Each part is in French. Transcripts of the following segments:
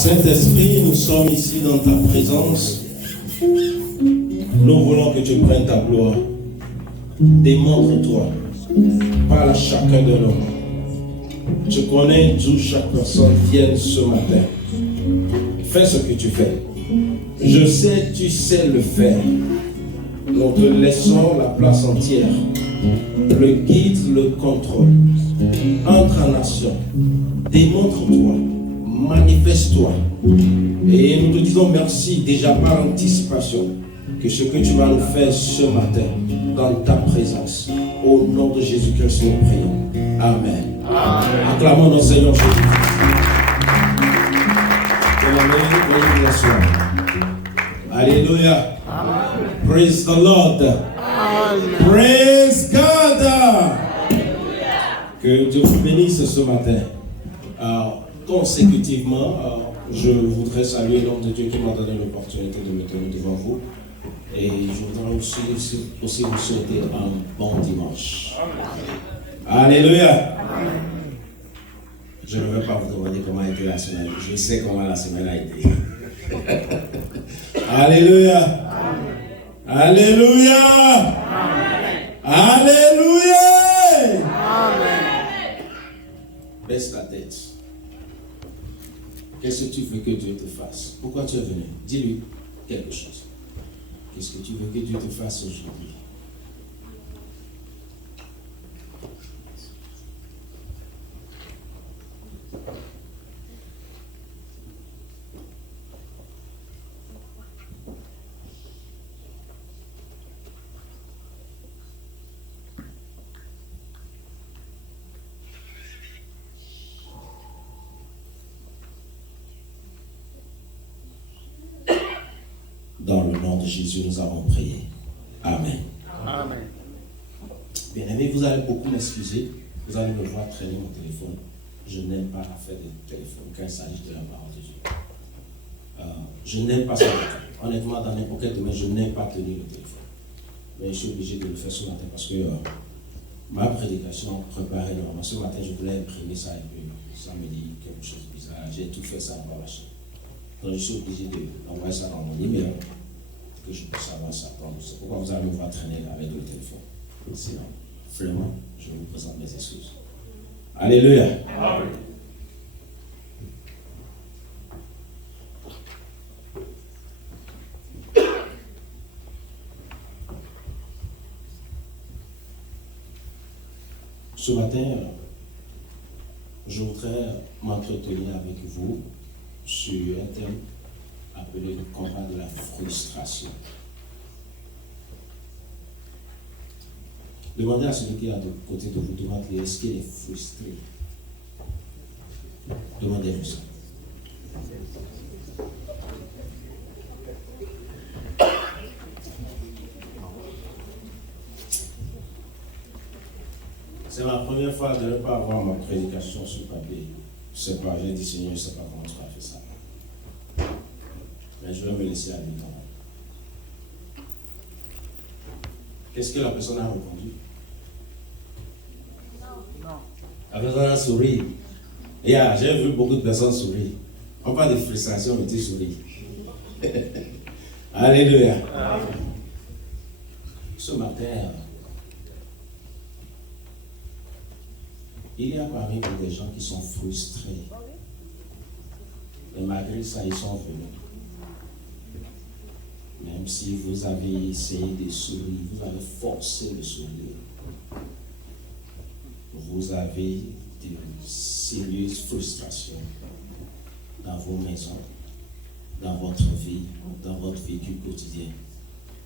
Saint-Esprit, nous sommes ici dans ta présence. Nous voulons que tu prennes ta gloire. Démontre-toi. Parle à chacun de nous. Tu connais d'où chaque personne vient ce matin. Fais ce que tu fais. Je sais, tu sais le faire. Nous te laissons la place entière. Le guide, le contrôle. Entre en action. Démontre-toi. Manifeste-toi. Et nous te disons merci déjà par anticipation que ce que tu vas nous faire ce matin dans ta présence. Au nom de Jésus-Christ, nous prions. Amen. Amen. Acclamons notre Seigneur Jésus. Alléluia. Amen. Praise the Lord. Amen. Praise God. Alléluia. Que Dieu vous bénisse ce matin. Consécutivement, je voudrais saluer l'homme de Dieu qui m'a donné l'opportunité de me tenir devant vous. Et je voudrais aussi vous souhaiter un bon dimanche. Amen. Alléluia. Amen. Je ne vais pas vous demander comment a été la semaine. Je sais comment la semaine a été. Alléluia. Amen. Alléluia. Amen. Alléluia. Amen. Baisse la tête. Qu'est-ce que tu veux que Dieu te fasse? Pourquoi tu es venu? Dis-lui quelque chose. Qu'est-ce que tu veux que Dieu te fasse aujourd'hui? Dans le nom de Jésus, nous avons prié. Amen. Amen. Bien-aimés, vous allez beaucoup m'excuser. Vous allez me voir traîner mon téléphone. Je n'aime pas faire des téléphones quand il s'agit de la parole de Dieu. Je n'aime pas ça. Honnêtement, dans n'importe quel domaine, je n'aime pas tenir le téléphone. Mais je suis obligé de le faire ce matin parce que ma prédication préparée normalement. Ce matin, je voulais imprimer ça et puis ça me dit quelque chose de bizarre. J'ai tout fait ça encore lâché. Donc je suis obligé d'envoyer ça dans mon email que je puisse savoir ça. C'est pourquoi vous allez me voir traîner avec le téléphone. Sinon, vraiment, je vous présente mes excuses. Alléluia. Amen. Ce matin, je voudrais m'entretenir avec vous sur un thème appelé le combat de la frustration. Demandez à celui qui est à côté de vous, demandez est-ce qu'il est frustré. Demandez-vous ça. C'est ma première fois de ne pas avoir ma prédication sur papier. Je ne sais pas, j'ai dit Seigneur, je ne sais pas comment tu vas faire ça. Mais je vais me laisser aller quand même. Qu'est-ce que la personne a répondu? Non. La personne a souri. J'ai vu beaucoup de personnes sourire. On parle de frustration, mais tu souris. Alléluia. Amen. Ce matin, il y a parmi vous des gens qui sont frustrés. Et malgré ça, ils sont venus. Même si vous avez essayé de sourire, vous avez forcé le sourire. Vous avez de sérieuses frustrations dans vos maisons, dans votre vie, dans votre vécu quotidien.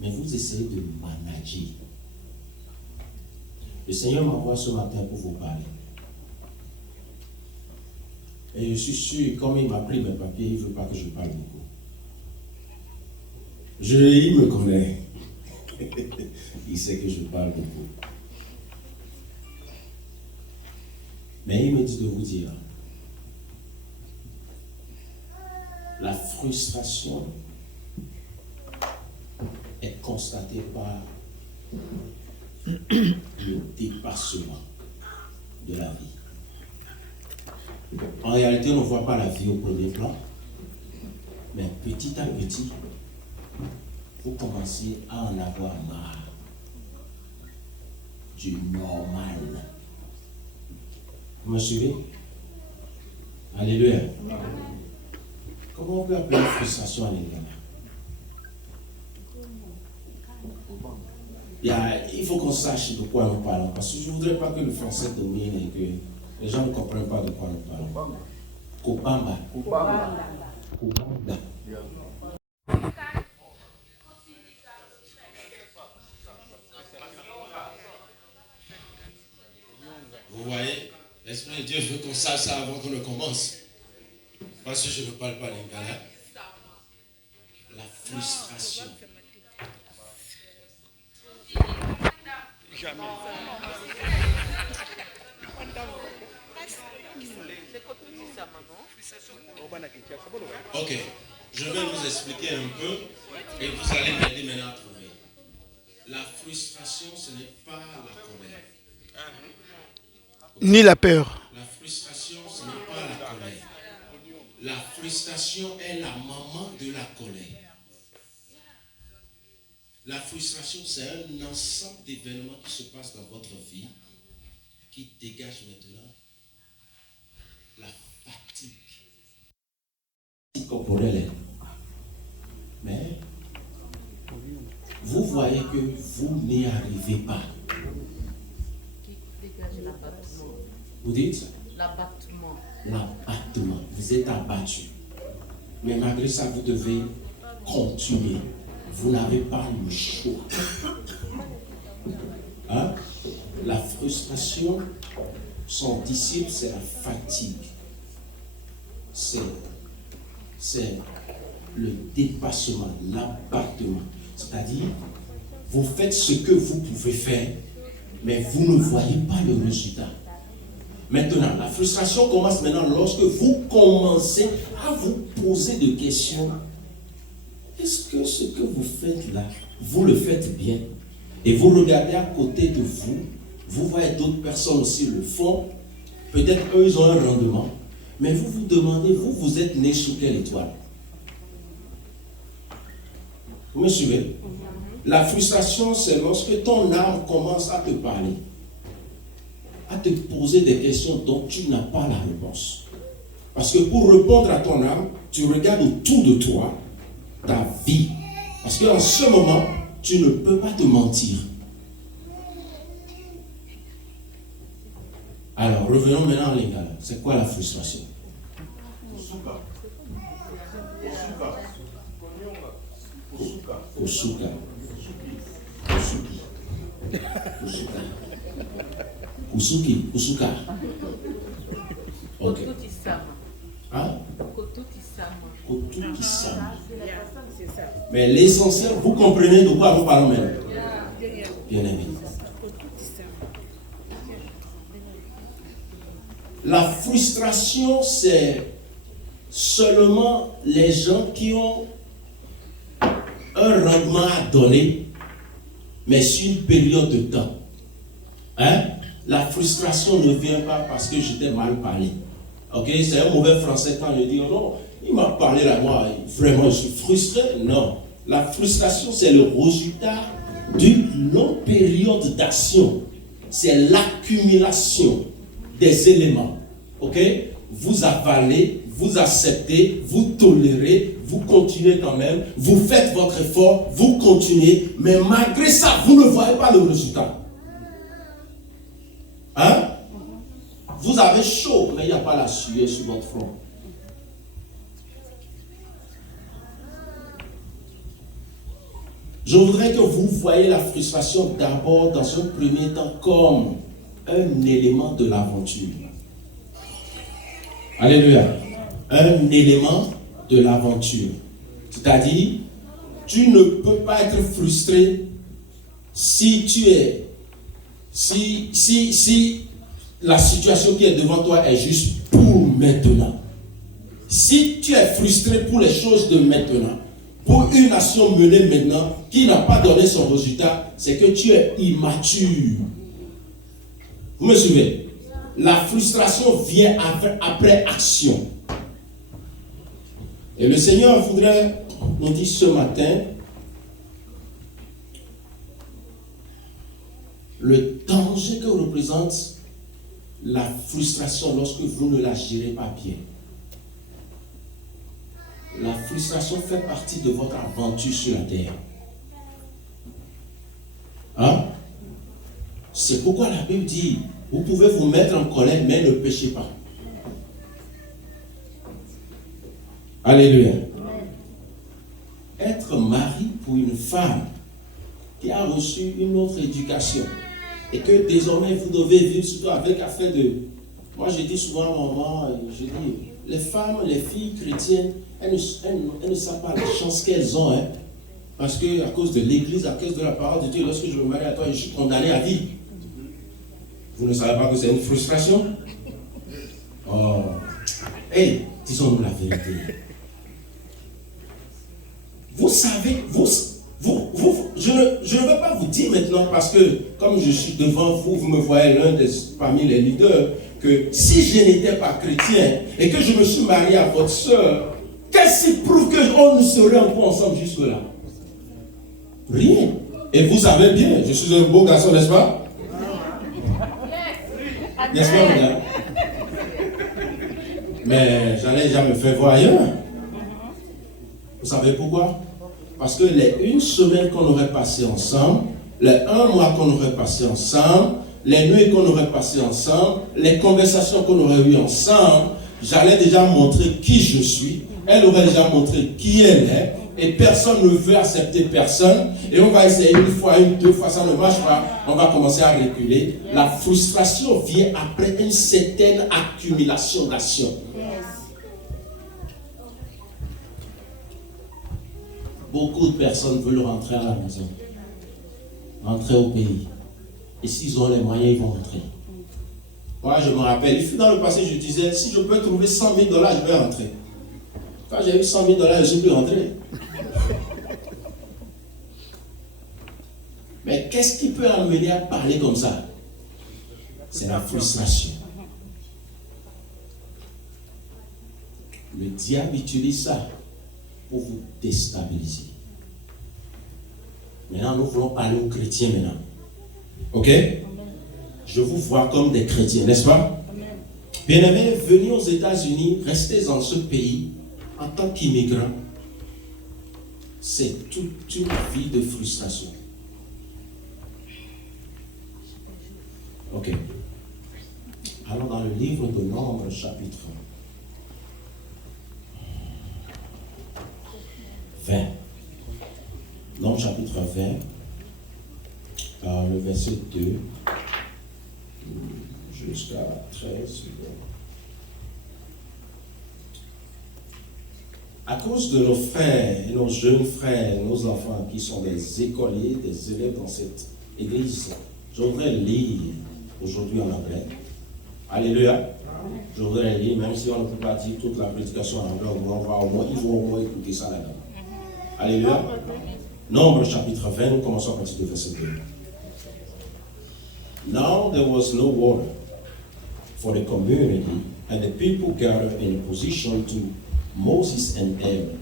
Mais vous essayez de manager. Le Seigneur m'envoie ce matin pour vous parler. Et je suis sûr, comme il m'a pris mes papiers, il ne veut pas que je parle beaucoup. Il me connaît. Il sait que je parle beaucoup. Mais il me dit de vous dire, la frustration est constatée par le dépassement de la vie. En réalité, on ne voit pas la vie au premier plan, Mais petit à petit, vous commencez à en avoir marre du normal. Vous me suivez? Alléluia. Comment on peut appeler la frustration à l'Église? Il faut qu'on sache de quoi nous parlons. Parce que je ne voudrais pas que le français domine et que les gens ne comprennent pas de quoi nous parlons. Kopamba. Vous voyez, l'Esprit de Dieu veut qu'on sache ça avant qu'on ne commence. Parce que je ne parle pas lingala. La frustration. Jamais. Ok, je vais vous expliquer un peu et vous allez m'aider maintenant à trouver. La frustration, ce n'est pas la colère. Ni la peur. La frustration, ce n'est pas la colère. La frustration est la maman de la colère. La frustration, c'est un ensemble d'événements qui se passent dans votre vie qui dégagent maintenant la fatigue corporelle. Mais vous voyez que vous n'y arrivez pas. Qui dégage l'abattement. Vous dites? L'abattement. L'abattement. Vous êtes abattu. Mais malgré ça, vous devez continuer. Vous n'avez pas le choix. Hein? La frustration, son disciple, c'est la fatigue. C'est le dépassement, l'abattement. C'est-à-dire, vous faites ce que vous pouvez faire, mais vous ne voyez pas le résultat. Maintenant, la frustration commence maintenant lorsque vous commencez à vous poser des questions. Est-ce que ce que vous faites là, vous le faites bien? Et vous regardez à côté de vous, vous voyez d'autres personnes aussi le font. Peut-être eux, ils ont un rendement. Mais vous vous demandez, vous êtes né sous quelle étoile? Vous me suivez? La frustration, c'est lorsque ton âme commence à te parler, à te poser des questions dont tu n'as pas la réponse. Parce que pour répondre à ton âme, tu regardes autour de toi, ta vie. Parce qu'en ce moment, tu ne peux pas te mentir. Alors, revenons maintenant à l'Ingala. C'est quoi la frustration? Kusuka. Kusuka. Ok. Hein? Mais l'essentiel, vous comprenez de quoi nous parlons maintenant? Bien aimé. La frustration, c'est seulement les gens qui ont un rendement à donner, mais sur une période de temps. Hein? La frustration ne vient pas parce que j'étais mal parlé. Ok? C'est un mauvais français quand je dis oh non, il m'a parlé là, moi, vraiment, je suis frustré. Non. La frustration, c'est le résultat d'une longue période d'action. C'est l'accumulation des éléments. Ok? Vous avalez, vous acceptez, vous tolérez, vous continuez quand même, vous faites votre effort, vous continuez, mais malgré ça, vous ne voyez pas le résultat. Hein? Vous avez chaud, mais il n'y a pas la sueur sur votre front. Je voudrais que vous voyez la frustration d'abord dans un premier temps comme un élément de l'aventure. Alléluia. Un élément de l'aventure. C'est-à-dire, tu ne peux pas être frustré si tu es, si la situation qui est devant toi est juste pour maintenant. Si tu es frustré pour les choses de maintenant, pour une action menée maintenant qui n'a pas donné son résultat, c'est que tu es immature. Vous me suivez? La frustration vient après action. Et le Seigneur voudrait nous dire ce matin le danger que représente la frustration lorsque vous ne la gérez pas bien. La frustration fait partie de votre aventure sur la terre. Hein? C'est pourquoi la Bible dit, vous pouvez vous mettre en colère, mais ne péchez pas. Alléluia. Être mari pour une femme qui a reçu une autre éducation et que désormais vous devez vivre surtout avec affaire de... Moi je dis souvent à maman, je dis, les femmes, les filles chrétiennes, elles ne savent pas la chance qu'elles ont, hein, parce que à cause de l'église, à cause de la parole de Dieu, lorsque je me marie à toi, je suis condamné à vie. Vous ne savez pas que c'est une frustration? Oh, hey, disons-nous la vérité. Vous savez, je ne veux pas vous dire maintenant parce que comme je suis devant vous, vous me voyez parmi les leaders, que si je n'étais pas chrétien et que je me suis marié à votre soeur, qu'est-ce qui prouve qu'on ne serait encore ensemble jusque-là? Rien. Et vous savez bien, je suis un beau garçon, n'est-ce pas? N'est-ce pas, madame? Mais j'allais jamais faire voir ailleurs. Vous savez pourquoi? Parce que les une semaine qu'on aurait passé ensemble, les un mois qu'on aurait passé ensemble, les nuits qu'on aurait passées ensemble, les conversations qu'on aurait eues ensemble, j'allais déjà montrer qui je suis, elle aurait déjà montré qui elle est, et personne ne veut accepter personne, et on va essayer une fois, deux fois, ça ne marche pas, on va commencer à reculer. La frustration vient après une certaine accumulation d'actions. Beaucoup de personnes veulent rentrer à la maison, rentrer au pays. Et s'ils ont les moyens, ils vont rentrer. Moi, je me rappelle, il fut dans le passé, je disais, si je peux trouver 100 000 $, je vais rentrer. Quand j'ai eu 100 000 $, je ne suis plus rentré. Mais qu'est-ce qui peut amener à parler comme ça? C'est la frustration. Le diable utilise ça pour vous déstabiliser. Maintenant, nous voulons parler aux chrétiens maintenant. Ok? Je vous vois comme des chrétiens, n'est-ce pas? Bien-aimés, venez aux États-Unis, restez dans ce pays en tant qu'immigrant. C'est toute une vie de frustration. Ok. Alors dans le livre de Nombres, chapitre 20. Nombres, chapitre 20. Le verset 2 jusqu'à 13. À cause de nos frères, nos jeunes frères, nos enfants qui sont des écoliers, des élèves dans cette église, je voudrais lire aujourd'hui en anglais. Alléluia. Je voudrais lire, même si on ne peut pas dire toute la prédication en anglais, ils vont au moins écouter ça là-dedans. Alléluia. Nombre chapitre 20, nous commençons à partir du verset 2. Now there was no water for the community, and the people gathered in opposition to Moses and Aaron.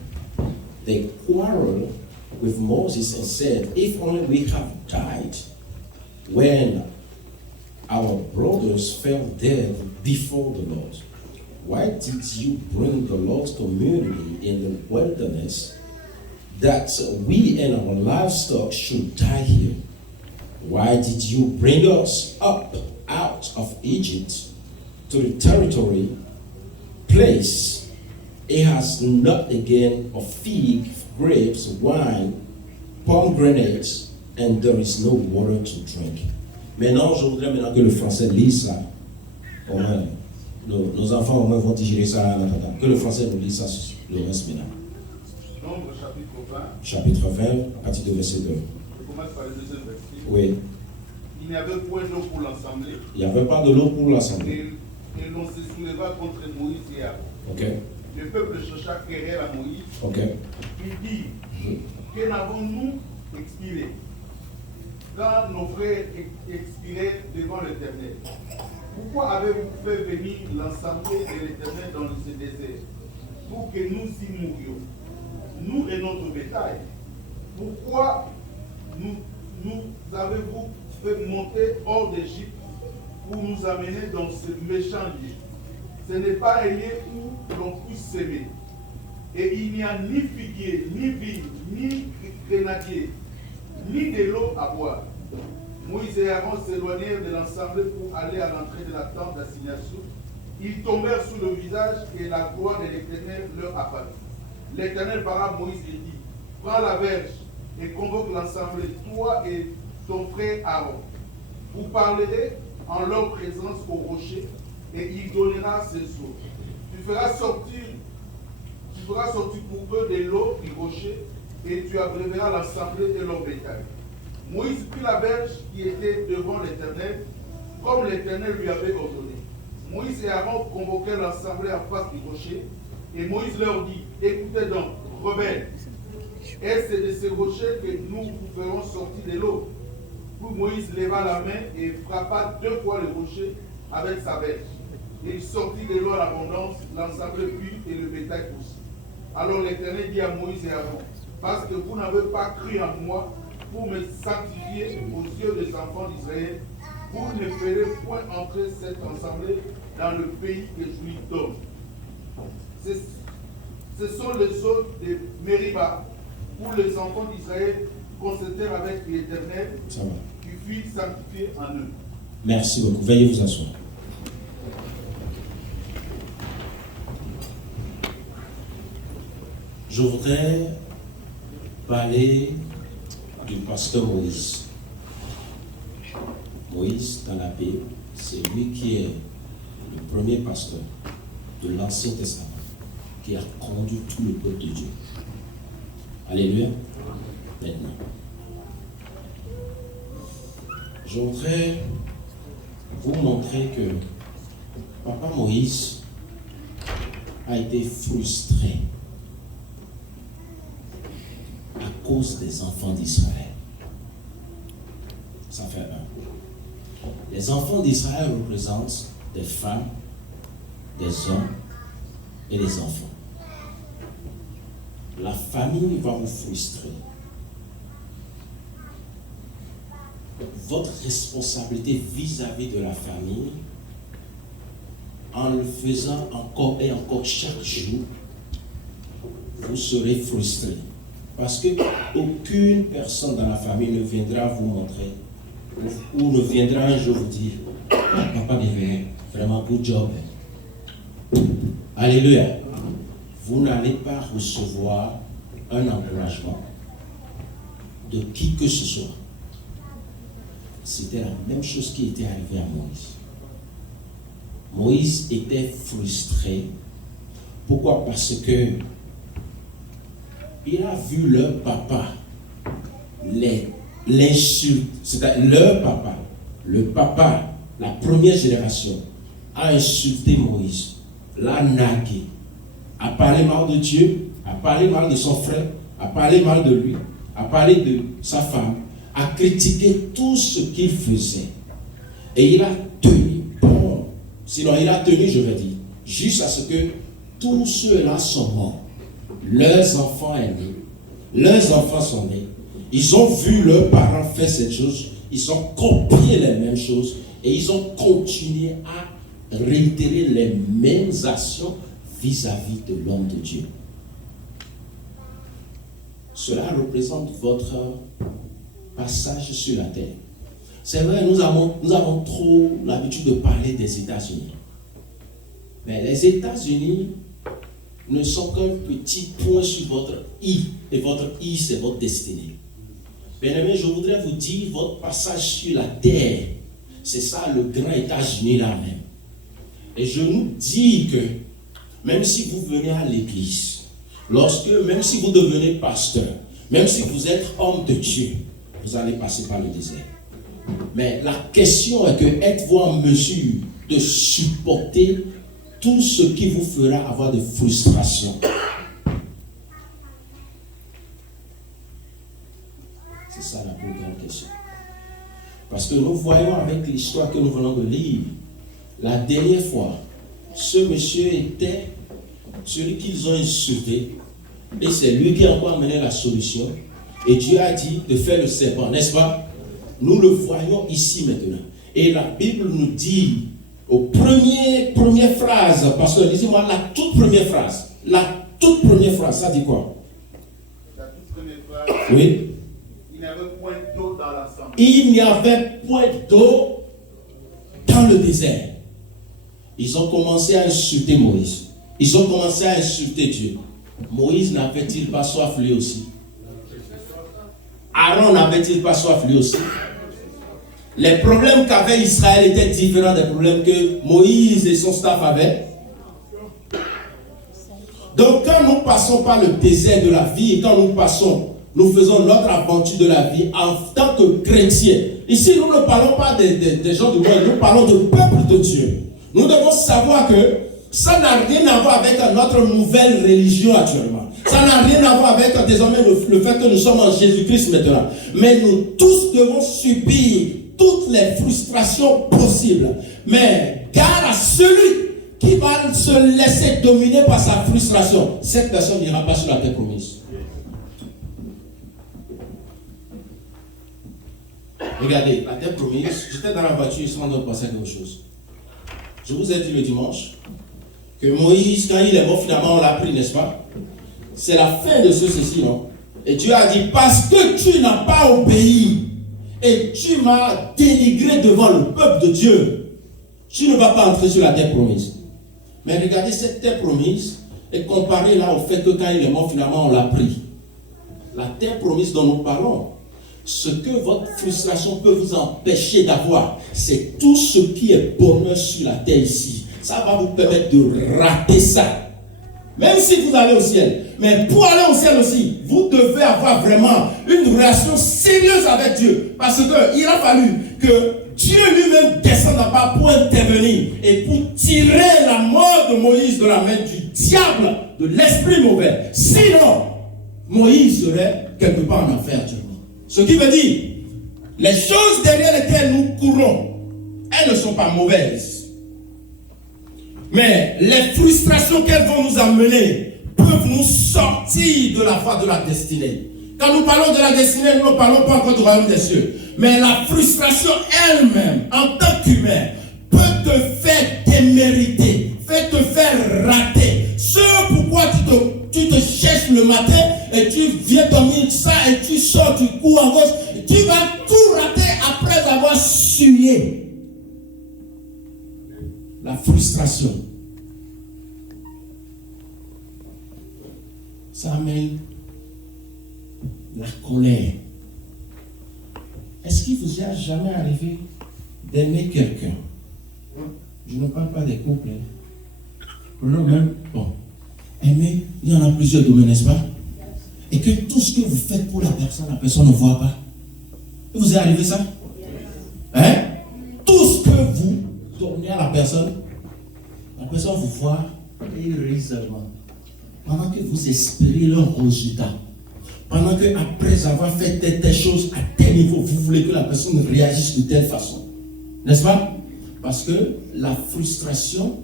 They quarreled with Moses and said, if only we have died when our brothers fell dead before the Lord. Why did you bring the Lord's community in the wilderness that we and our livestock should die here? Why did you bring us up out of Egypt to the territory, place it has not again of fig, grapes, wine, pomegranates, and there is no water to drink? Maintenant, je voudrais maintenant que le français lise ça. Au moins, nos enfants au moins vont digérer ça en attendant. Que le français nous lise ça, le reste maintenant. Nombre chapitre 20. Chapitre 20, à partir du verset 2. Je commence par le deuxième verset. Oui. Il n'y avait point d'eau pour l'assemblée. Il n'y avait pas de l'eau pour l'assemblée. Et l'on se souleva contre Moïse et Aaron. Ok. Le peuple chercha querelle à Moïse. Ok. Il dit, que n'avons-nous expiré quand nos frères expiraient devant l'Éternel? Pourquoi avez-vous fait venir l'assemblée de l'Éternel dans ce désert? pour que nous y mourions, nous et notre bétail. Pourquoi nous avez-vous fait monter hors d'Égypte pour nous amener dans ce méchant lieu? Ce n'est pas un lieu où l'on puisse s'aimer. Et il n'y a ni figuier, ni vigne, ni grenadier, ni de l'eau à boire. Moïse et Aaron s'éloignèrent de l'assemblée pour aller à l'entrée de la tente d'assignation. Ils tombèrent sous le visage et la gloire de l'Éternel leur apparut. L'Éternel parla à Moïse et dit, prends la verge et convoque l'assemblée, toi et ton frère Aaron. Vous parlerez en leur présence au rocher et il donnera ses eaux. Tu feras sortir pour eux de l'eau du rocher et tu abréveras l'assemblée et leur bétail. Moïse prit la verge qui était devant l'Éternel, comme l'Éternel lui avait ordonné. Moïse et Aaron convoquèrent l'assemblée en face du rocher, et Moïse leur dit, écoutez donc, rebelles, est-ce de ces rochers que nous vous ferons sortir de l'eau? Puis Moïse leva la main et frappa 2 fois le rocher avec sa verge. Et il sortit de l'eau en abondance, l'assemblée but et le bétail aussi. Alors l'Éternel dit à Moïse et Aaron, parce que vous n'avez pas cru en moi pour me sanctifier aux yeux des enfants d'Israël, vous ne ferez point entrer cette assemblée dans le pays que je lui donne. Ce sont les eaux de Mériba, où les enfants d'Israël consultèrent avec l'Éternel, qui fut sanctifié en eux. Merci beaucoup. Veuillez vous asseoir. Je voudrais parler du pasteur Moïse. Moïse, dans la Bible, c'est lui qui est le premier pasteur de l'Ancien Testament, qui a conduit tout le peuple de Dieu. Alléluia. Maintenant, je voudrais vous montrer que Papa Moïse a été frustré à cause des enfants d'Israël. Ça fait un. Les enfants d'Israël représentent des femmes, des hommes et des enfants. La famille va vous frustrer. Votre responsabilité vis-à-vis de la famille, en le faisant encore et encore chaque jour, vous serez frustré. Parce que aucune personne dans la famille ne viendra vous montrer ou ne viendra un jour vous dire, papa bienvenue, vraiment good job. Alléluia. Vous n'allez pas recevoir un encouragement de qui que ce soit. C'était la même chose qui était arrivée à Moïse. Moïse était frustré. Pourquoi? Parce que il a vu leur papa l'insulte. C'est-à-dire leur papa, le papa, la première génération, a insulté Moïse, l'a nagué, a parlé mal de Dieu, a parlé mal de son frère, a parlé mal de lui, a parlé de sa femme, a critiqué tout ce qu'il faisait. Et il a tenu bon. Sinon, il a tenu, je vais dire, juste à ce que tous ceux-là sont morts. Leurs enfants aînés, leurs enfants sont nés. Ils ont vu leurs parents faire cette chose, ils ont copié les mêmes choses et ils ont continué à réitérer les mêmes actions vis-à-vis de l'homme de Dieu. Cela représente votre passage sur la terre. C'est vrai, nous avons trop l'habitude de parler des États-Unis. Mais les États-Unis ne sont qu'un petit point sur votre I. Et votre I, c'est votre destinée. Bien-aimés, je voudrais vous dire, votre passage sur la terre, c'est ça le grand États-Unis là même. Et je nous dis que, même si vous venez à l'église, même si vous devenez pasteur, même si vous êtes homme de Dieu, vous allez passer par le désert. Mais la question est que, êtes-vous en mesure de supporter tout ce qui vous fera avoir de frustration? C'est ça la plus grande question. Parce que nous voyons avec l'histoire que nous venons de lire, la dernière fois, ce monsieur était celui qu'ils ont insulté, et c'est lui qui a encore amené la solution. Et Dieu a dit de faire le serpent, n'est-ce pas? Nous le voyons ici maintenant. Et la Bible nous dit, aux première phrase, pasteur, lisez-moi la toute première phrase. La toute première phrase, ça dit quoi? La toute première phrase. Oui. Il n'y avait point d'eau dans l'assemblée. Il n'y avait point d'eau dans le désert. Ils ont commencé à insulter Moïse. Ils ont commencé à insulter Dieu. Moïse n'avait-il pas soif lui aussi? Aaron n'avait-il pas soif lui aussi? Les problèmes qu'avait Israël étaient différents des problèmes que Moïse et son staff avaient. Donc quand nous passons par le désert de la vie, et quand nous faisons notre aventure de la vie en tant que chrétiens, ici nous ne parlons pas des gens du monde, nous parlons du peuple de Dieu. Nous devons savoir que ça n'a rien à voir avec notre nouvelle religion actuellement. Ça n'a rien à voir avec désormais le fait que nous sommes en Jésus-Christ maintenant. Mais nous tous devons subir toutes les frustrations possibles. Mais garde à celui qui va se laisser dominer par sa frustration. Cette personne n'ira pas sur la terre promise. Regardez, la terre promise, j'étais dans la voiture, je suis en train de penser à quelque chose. Je vous ai dit le dimanche que Moïse, quand il est mort, finalement, on l'a pris, n'est-ce pas? C'est la fin de ceci, non? Et Dieu a dit, parce que tu n'as pas obéi et tu m'as dénigré devant le peuple de Dieu, tu ne vas pas entrer sur la terre promise. Mais regardez, cette terre promise est comparée là au fait que quand il est mort, finalement, on l'a pris. La terre promise dont nous parlons, ce que votre frustration peut vous empêcher d'avoir, c'est tout ce qui est bonheur sur la terre ici. Ça va vous permettre de rater ça. Même si vous allez au ciel. Mais pour aller au ciel aussi, vous devez avoir vraiment une relation sérieuse avec Dieu. Parce qu'il a fallu que Dieu lui-même descende à bas pour intervenir et pour tirer la mort de Moïse de la main du diable, de l'esprit mauvais. Sinon, Moïse serait quelque part en enfer actuellement. Ce qui veut dire, les choses derrière lesquelles nous courons, elles ne sont pas mauvaises. Mais les frustrations qu'elles vont nous amener peuvent nous sortir de la voie de la destinée. Quand nous parlons de la destinée, nous ne parlons pas encore du royaume des cieux. Mais la frustration elle-même, en tant qu'humain, peut te faire démériter, peut te faire rater. Ce pourquoi tu te cherches le matin et tu viens dormir ça et tu sors, tu cours en gauche, tu vas tout rater après avoir sué. La frustration, ça amène la colère. Est-ce qu'il vous est jamais arrivé d'aimer quelqu'un? Je ne parle pas des couples. Non, même, bon, aimer, il y en a plusieurs domaines, n'est-ce pas? Et que tout ce que vous faites pour la personne ne voit pas. Il vous est arrivé ça? Hein? Tout ce que vous donnez à la personne vous voit et il rit seulement. Pendant que vous espérez leur résultat. Pendant que après avoir fait telle chose à tel niveau, vous voulez que la personne réagisse de telle façon. N'est-ce pas? Parce que la frustration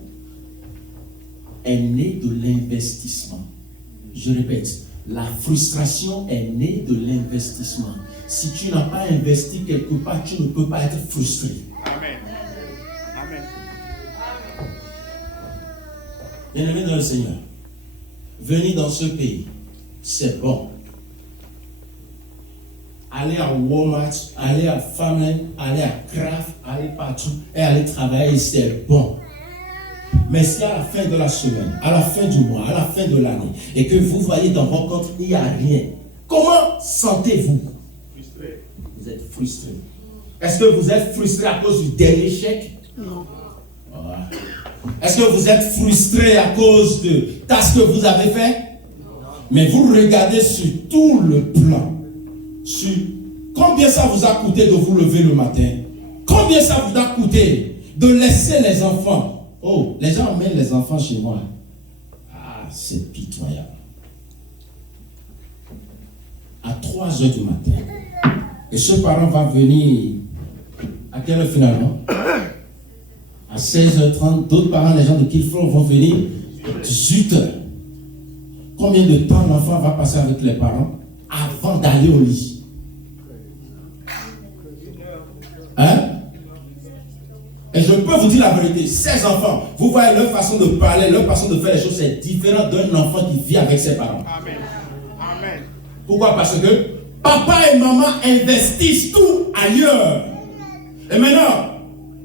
est née de l'investissement. Je répète, la frustration est née de l'investissement. Si tu n'as pas investi quelque part, tu ne peux pas être frustré. Amen. Amen. Bien-aimés dans le Seigneur, venir dans ce pays, c'est bon. Aller à Walmart, aller à Farmland, aller à Kraft, aller partout et aller travailler, c'est bon. Mais si à la fin de la semaine, à la fin du mois, à la fin de l'année, et que vous voyez dans vos comptes, il n'y a rien, comment sentez-vous? Frustré. Vous êtes frustré. Est-ce que vous êtes frustré à cause du dernier chèque? Non. Voilà. Est-ce que vous êtes frustré à cause de tâches que vous avez fait? Mais vous regardez sur tout le plan. Sur combien ça vous a coûté de vous lever le matin? Combien ça vous a coûté de laisser les enfants? Oh, les gens emmènent les enfants chez moi. Ah, c'est pitoyable. À 3 heures du matin. Et ce parent va venir à quelle heure finalement? À 16h30, d'autres parents, les gens de Kilford vont venir 18h. combien de temps l'enfant va passer avec les parents avant d'aller au lit? Hein? Et je peux vous dire la vérité, ces enfants, vous voyez leur façon de parler, leur façon de faire les choses, c'est différent d'un enfant qui vit avec ses parents. Amen. Amen. Pourquoi? Parce que papa et maman investissent tout ailleurs. Et maintenant,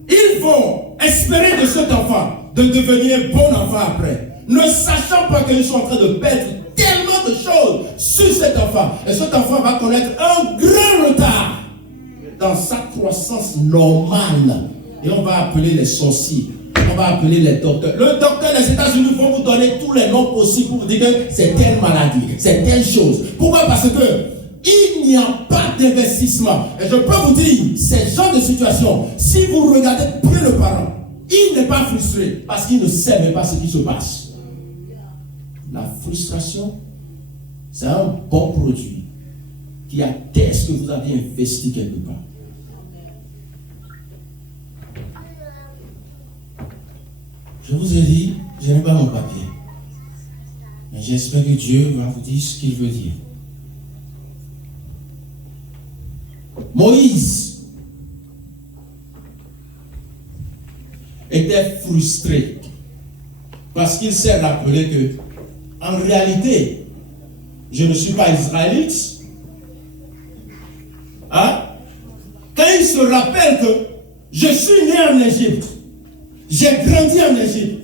ils vont espérer de cet enfant de devenir bon enfant après, ne sachant pas qu'ils sont en train de perdre tellement de choses sur cet enfant. Et cet enfant va connaître un grand retard dans sa croissance normale. Et on va appeler les sorciers, on va appeler les docteurs. Le docteur des États-Unis vont vous donner tous les noms possibles pour vous dire que c'est telle maladie, c'est telle chose. Pourquoi? Parce que il n'y a pas d'investissement. Et je peux vous dire, ces genres de situations, si vous regardez bien le parent, il n'est pas frustré parce qu'il ne sait même pas ce qui se passe. La frustration, c'est un bon produit qui atteste que vous avez investi quelque part. Je vous ai dit, je n'ai pas mon papier. Mais j'espère que Dieu va vous dire ce qu'il veut dire. Moïse était frustré parce qu'il s'est rappelé que, en réalité, je ne suis pas israélite. Hein? Quand il se rappelle que je suis né en Égypte, j'ai grandi en Égypte,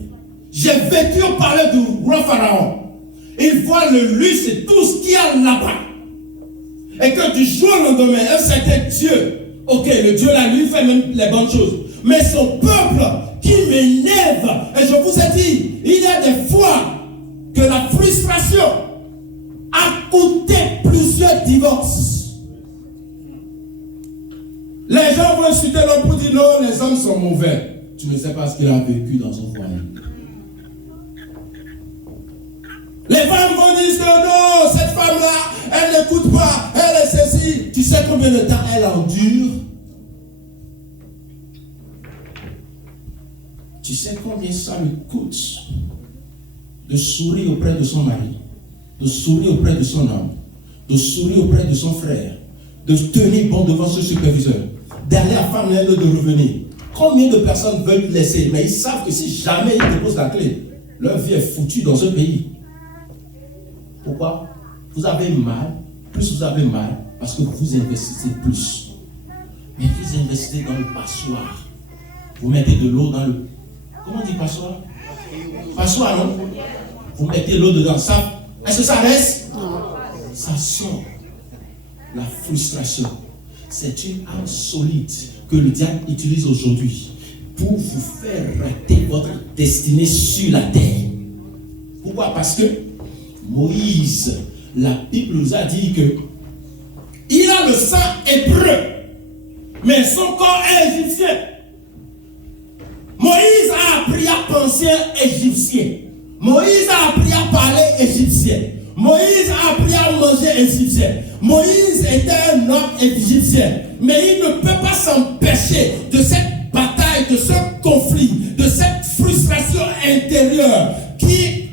j'ai vécu au palais du roi Pharaon, il voit le luxe et tout ce qu'il y a là-bas. Et que du jour au lendemain, un certain Dieu, ok, le Dieu là, lui fait même les bonnes choses, mais son peuple qui m'énerve, et je vous ai dit, il y a des fois que la frustration a coûté plusieurs divorces. Les gens vont insulter l'homme pour dire non, les hommes sont mauvais. Tu ne sais pas ce qu'il a vécu dans son foyer. Les femmes vont dire que non, cette femme-là, elle n'écoute pas, elle est ceci. Tu sais combien de temps elle endure? Tu sais combien ça lui coûte de sourire auprès de son mari, de sourire auprès de son homme, de sourire auprès de son frère, de tenir bon devant ce superviseur, d'aller à Famille de revenir. Combien de personnes veulent laisser, mais ils savent que si jamais ils déposent la clé, leur vie est foutue dans ce pays. Pourquoi? Vous avez mal, plus vous avez mal, parce que vous investissez plus. Mais vous investissez dans le passoire. Vous mettez de l'eau dans le... Comment on dit passoire? Passoire, non? Vous mettez l'eau dedans. Ça, est-ce que ça reste? Ça sort. La frustration. C'est une arme solide que le diable utilise aujourd'hui pour vous faire rater votre destinée sur la terre. Pourquoi? Parce que Moïse, la Bible nous a dit que il a le sang hébreu, mais son corps est égyptien. Moïse a appris à penser égyptien. Moïse a appris à parler égyptien. Moïse a appris à manger égyptien. Moïse était un homme égyptien. Mais il ne peut pas s'empêcher de cette bataille, de ce conflit, de cette frustration intérieure qui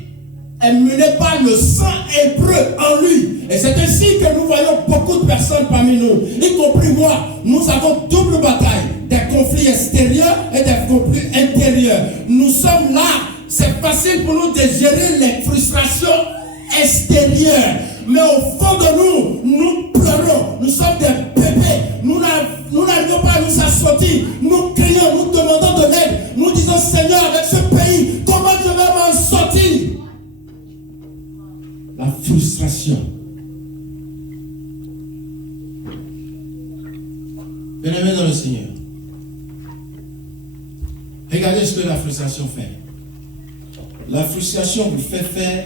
est menée par le sang hébreu en lui. Et c'est ainsi que nous voyons beaucoup de personnes parmi nous, y compris moi. Nous avons double bataille, des conflits extérieurs et des conflits intérieurs. Nous sommes là, c'est facile pour nous de gérer les frustrations extérieures. Mais au fond de nous, nous pleurons, nous sommes des bébés, nous n'arrivons pas à nous assortir, nous crions, nous demandons de l'aide, nous disons Seigneur, avec ce pays, comment je vais m'en sortir? La frustration. Bien-aimés dans le Seigneur, regardez ce que la frustration fait. La frustration vous fait faire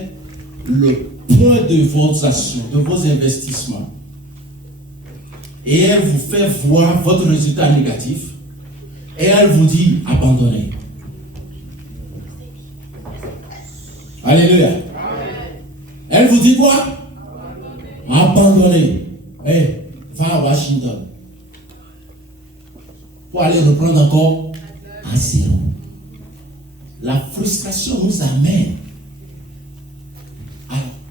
le point de vos actions, de vos investissements. Et elle vous fait voir votre résultat négatif. Et elle vous dit abandonnez. Alléluia. Amen. Elle vous dit quoi? Abandonnez. Hey, va à Washington. Pour aller reprendre encore à zéro. La frustration nous amène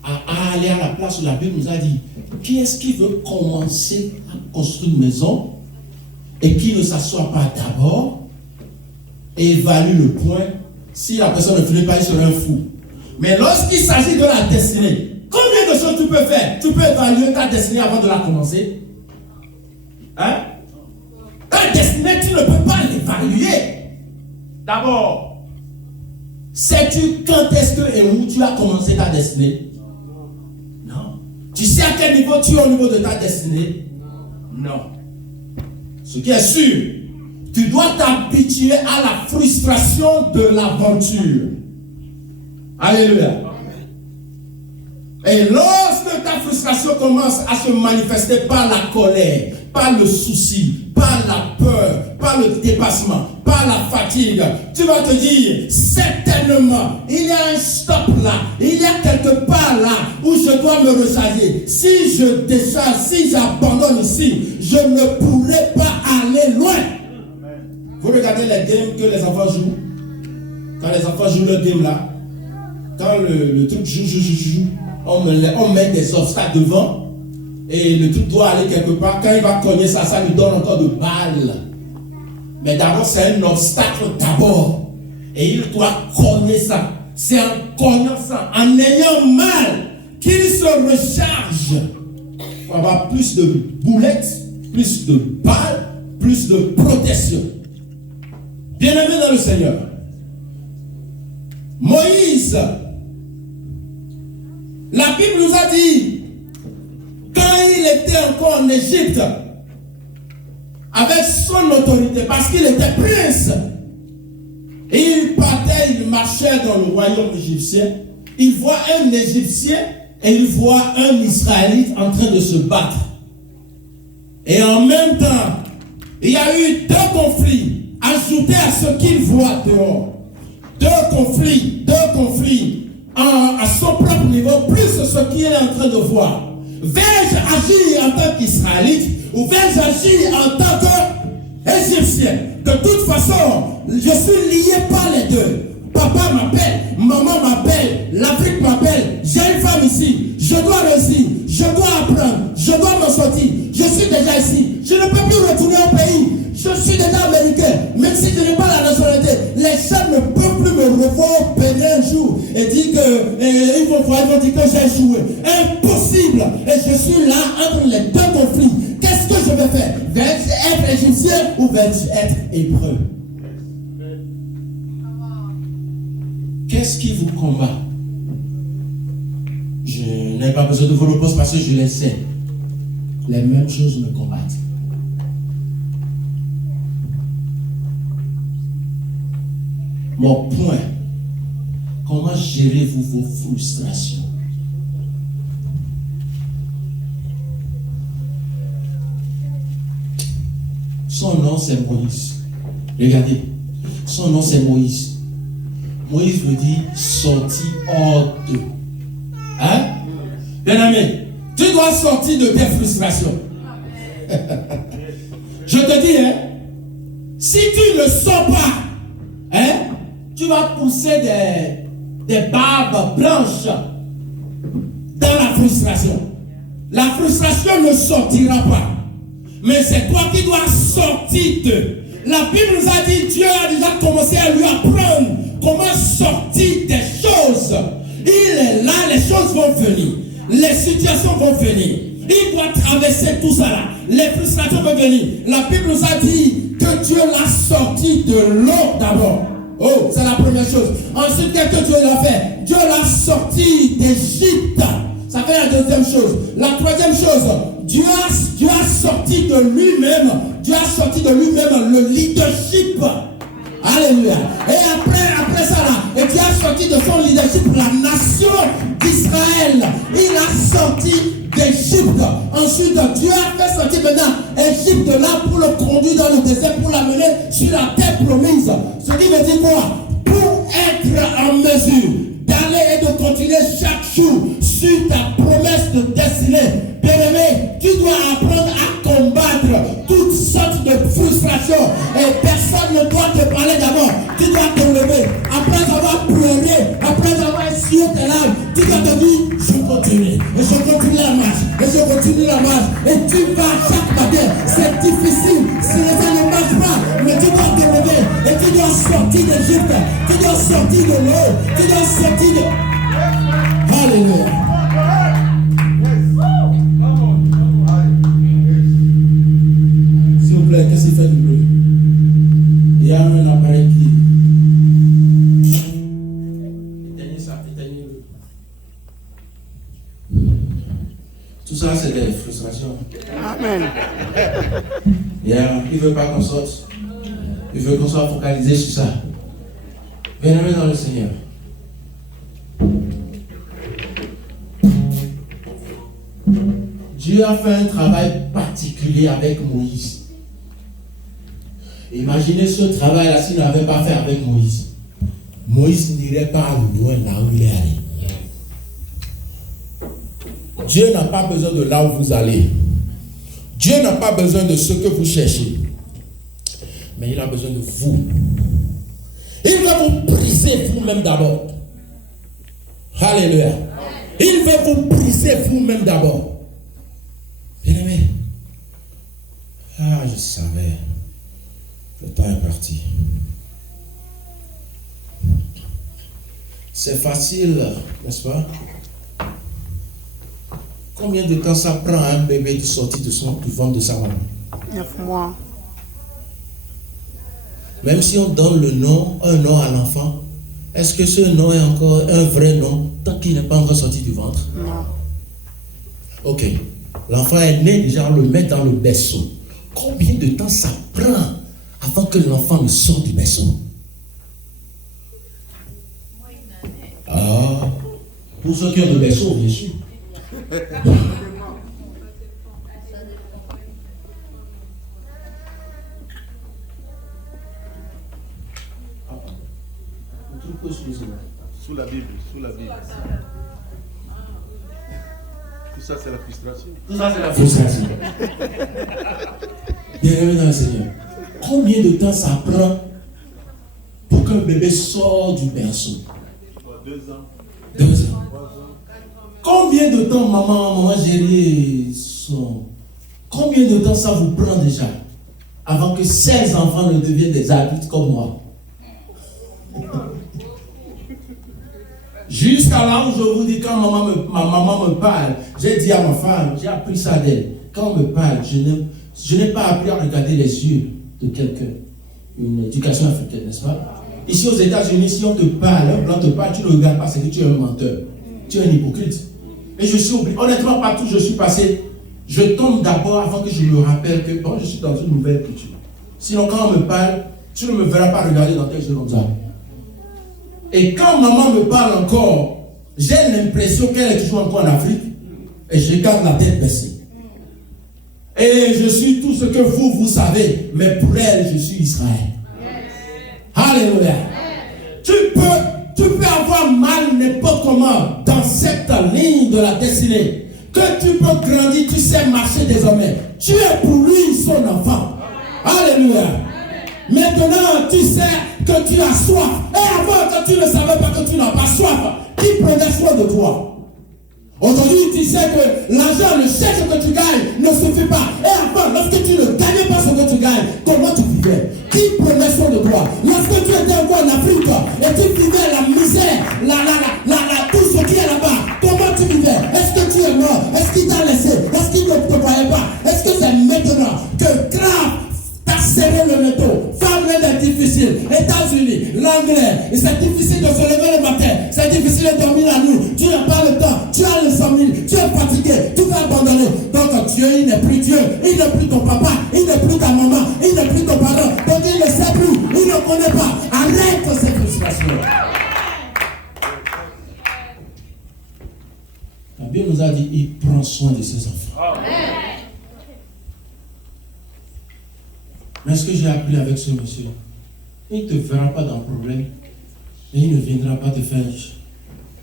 à à aller à la place où la Bible nous a dit, qui est-ce qui veut commencer à construire une maison et qui ne s'assoit pas d'abord et évalue le point? Si la personne ne finit pas, il serait un fou. Mais lorsqu'il s'agit de la destinée, combien de choses tu peux faire? Tu peux évaluer ta destinée avant de la commencer. Hein? Ta destinée, tu ne peux pas l'évaluer. D'abord, sais-tu quand est-ce que et où tu as commencé ta destinée? Non. Tu sais à quel niveau tu es au niveau de ta destinée? Non. Ce qui est sûr, tu dois t'habituer à la frustration de l'aventure. Alléluia. Et lorsque ta frustration commence à se manifester par la colère, par le souci, par la peur, par le dépassement, par la fatigue, tu vas te dire, certainement, il y a un stop là, il y a quelque part là où je dois me recharger. Si je décharge, si j'abandonne ici, je ne pourrai pas aller loin. Vous regardez les games que les enfants jouent. Quand les enfants jouent le game là, quand le truc joue, on met des obstacles devant et le truc doit aller quelque part. Quand il va cogner ça, ça lui donne encore de balles. Mais d'abord, c'est un obstacle d'abord. Et il doit cogner ça. C'est en cognant ça, en ayant mal, qu'il se recharge. Il faut avoir plus de boulettes, plus de balles, plus de protection. Bien-aimé dans le Seigneur, Moïse, la Bible nous a dit, quand il était encore en Égypte, avec son autorité, parce qu'il était prince, et il partait, il marchait dans le royaume égyptien, il voit un Égyptien et il voit un Israélite en train de se battre. Et en même temps, il y a eu deux conflits ajoutés à ce qu'il voit dehors. Deux conflits à son propre niveau, plus ce qu'il est en train de voir. Vais-je agir en tant qu'Israélite ou vais-je agir en tant qu'Égyptien? De toute façon, je suis lié par les deux. Papa m'appelle, maman m'appelle, l'Afrique m'appelle, j'ai une femme ici, je dois réussir, je dois apprendre, je dois m'en sortir, je suis déjà ici, je ne peux plus retourner au pays, je suis déjà américain, même si je n'ai pas la nationalité, les gens ne peuvent plus me revoir au Bénin un jour et dire que ils vont dire que j'ai échoué. Impossible! Et je suis là entre les deux conflits. Qu'est-ce que je vais faire? Vais-je être égyptien ou vais-je être hébreu? Qu'est-ce qui vous combat? Je n'ai pas besoin de vos réponses parce que je les sais. Les mêmes choses me combattent. Mon point, comment gérez-vous vos frustrations? Son nom c'est Moïse. Regardez, son nom c'est Moïse. Moïse veut dire sorti hors de. Hein? Bien-aimé, tu dois sortir de tes frustrations. Je te dis, hein, si tu ne sors pas, hein, tu vas pousser des barbes blanches dans la frustration. La frustration ne sortira pas. Mais c'est toi qui dois sortir de. La Bible nous a dit, Dieu a déjà commencé à lui apprendre comment sortir des choses. Il est là, les choses vont venir. Les situations vont venir. Il doit traverser tout ça là. Les frustrations vont venir. La Bible nous a dit que Dieu l'a sorti de l'eau d'abord. Oh, c'est la première chose. Ensuite, qu'est-ce que Dieu l'a fait? Dieu l'a sorti d'Égypte. Ça fait la deuxième chose. La troisième chose, Dieu a sorti de lui-même. Dieu a sorti de lui-même le leadership. Alléluia. Et après ça là, et Dieu a sorti de son leadership la nation d'Israël. Il a sorti d'Égypte. Ensuite, Dieu a fait sortir maintenant Égypte là pour le conduire dans le désert, pour l'amener sur la terre promise. Ce qui veut dire quoi? Pour être en mesure d'aller et de continuer chaque jour sur ta promesse de destinée. Bien-aimé, tu dois apprendre à combattre toutes sortes de frustrations. Et personne ne doit te parler d'abord. Tu dois te lever. Après avoir pleuré, après avoir essuyé tes larmes, tu dois te dire, je continue. continuer. Et je continue la marche. Et je continue la marche. Et tu vas chaque matin. C'est difficile. Si ça ne marche pas, mais tu dois te lever. Et tu dois sortir d'Égypte. Tu dois sortir de l'eau. Tu dois sortir de... Alléluia. S'il vous plaît, qu'est-ce qu'il fait du bruit? Il y a un appareil qui... Éteignez-le. Tout ça, c'est des frustrations. Amen. Il ne veut pas qu'on sorte. Il veut qu'on soit focalisé sur ça. Bien-aimés dans le Seigneur. Dieu a fait un travail particulier avec Moïse. Imaginez ce travail-là s'il n'avait pas fait avec Moïse. Moïse n'irait pas loin là où il est allé. Dieu n'a pas besoin de là où vous allez. Dieu n'a pas besoin de ce que vous cherchez. Mais il a besoin de vous. Il va vous briser vous-même d'abord. Alléluia. Il va vous briser vous-même d'abord. Bien-aimé. Ah, je savais. Le temps est parti. C'est facile, n'est-ce pas? Combien de temps ça prend à un bébé de sortir du ventre de sa maman? 9 mois. Même si on donne un nom à l'enfant, est-ce que ce nom est encore un vrai nom tant qu'il n'est pas encore sorti du ventre? Non. Ok. L'enfant est né, déjà on le met dans le berceau. Combien de temps ça prend avant que l'enfant ne sorte du berceau? Ah, pour ceux qui ont le berceau, bien sûr. Sous la Bible, sous la Bible. Tout ça, c'est la frustration. Tout ça, c'est la frustration. Bien-aimé dans le Seigneur. Combien de temps ça prend pour qu'un bébé sorte du berceau? 2 ans. 2 ans. Combien de temps maman Géry combien de temps ça vous prend déjà avant que 16 enfants ne deviennent des adultes comme moi? Jusqu'à là où je vous dis, quand ma maman me parle, j'ai dit à ma femme, j'ai appris ça d'elle. Quand on me parle, je n'ai pas appris à regarder les yeux de quelqu'un. Une éducation africaine, n'est-ce pas? Ici aux États-Unis, si on te parle, un blanc te parle, tu ne regardes pas, c'est que tu es un menteur. Tu es un hypocrite. Et je suis oublié. Honnêtement, partout où je suis passé, je tombe d'abord avant que je me rappelle que bon, je suis dans une nouvelle culture. Sinon, quand on me parle, tu ne me verras pas regarder dans tes yeux comme ça. Et quand maman me parle encore, j'ai l'impression qu'elle est toujours encore en Afrique. Et je garde la tête baissée. Et je suis tout ce que vous savez. Mais pour elle, je suis Israël. Alléluia. Tu peux avoir mal n'importe comment dans cette ligne de la destinée. Que tu peux grandir, tu sais marcher désormais. Tu es pour lui son enfant. Alléluia. Maintenant, tu sais que tu as soif. Et avant, quand tu ne savais pas que tu n'as pas soif, qui prenait soin de toi? Aujourd'hui, tu sais que l'argent, le chèque que tu gagnes ne suffit pas. Et avant, lorsque tu ne gagnais pas ce que tu gagnes, comment tu vivais? Qui prenait soin de toi? Lorsque tu étais encore en Afrique et tu vivais la misère, tout ce qui est là-bas, comment tu vivais? Est-ce que tu es mort? Est-ce qu'il t'a laissé? Est-ce qu'il ne te voyait pas? Est-ce que c'est maintenant que grave t'as serré le métaux? Femme est difficile. États-Unis, l'anglais, c'est difficile de se lever le matin. C'est difficile de dormir la nuit. Tu n'as pas le temps. Tu as le 100 000. Tu es fatigué. Tu vas abandonner. Donc Dieu, il n'est plus Dieu. Il n'est plus ton papa. Il n'est plus ta maman. Il n'est plus ton parent. Donc il ne sait plus. Il ne connaît pas. Arrête ces frustrations. La Bible nous a dit, il prend soin de ses enfants. Mais ce que j'ai appris avec ce monsieur, il ne te verra pas dans le problème. Et il ne viendra pas te faire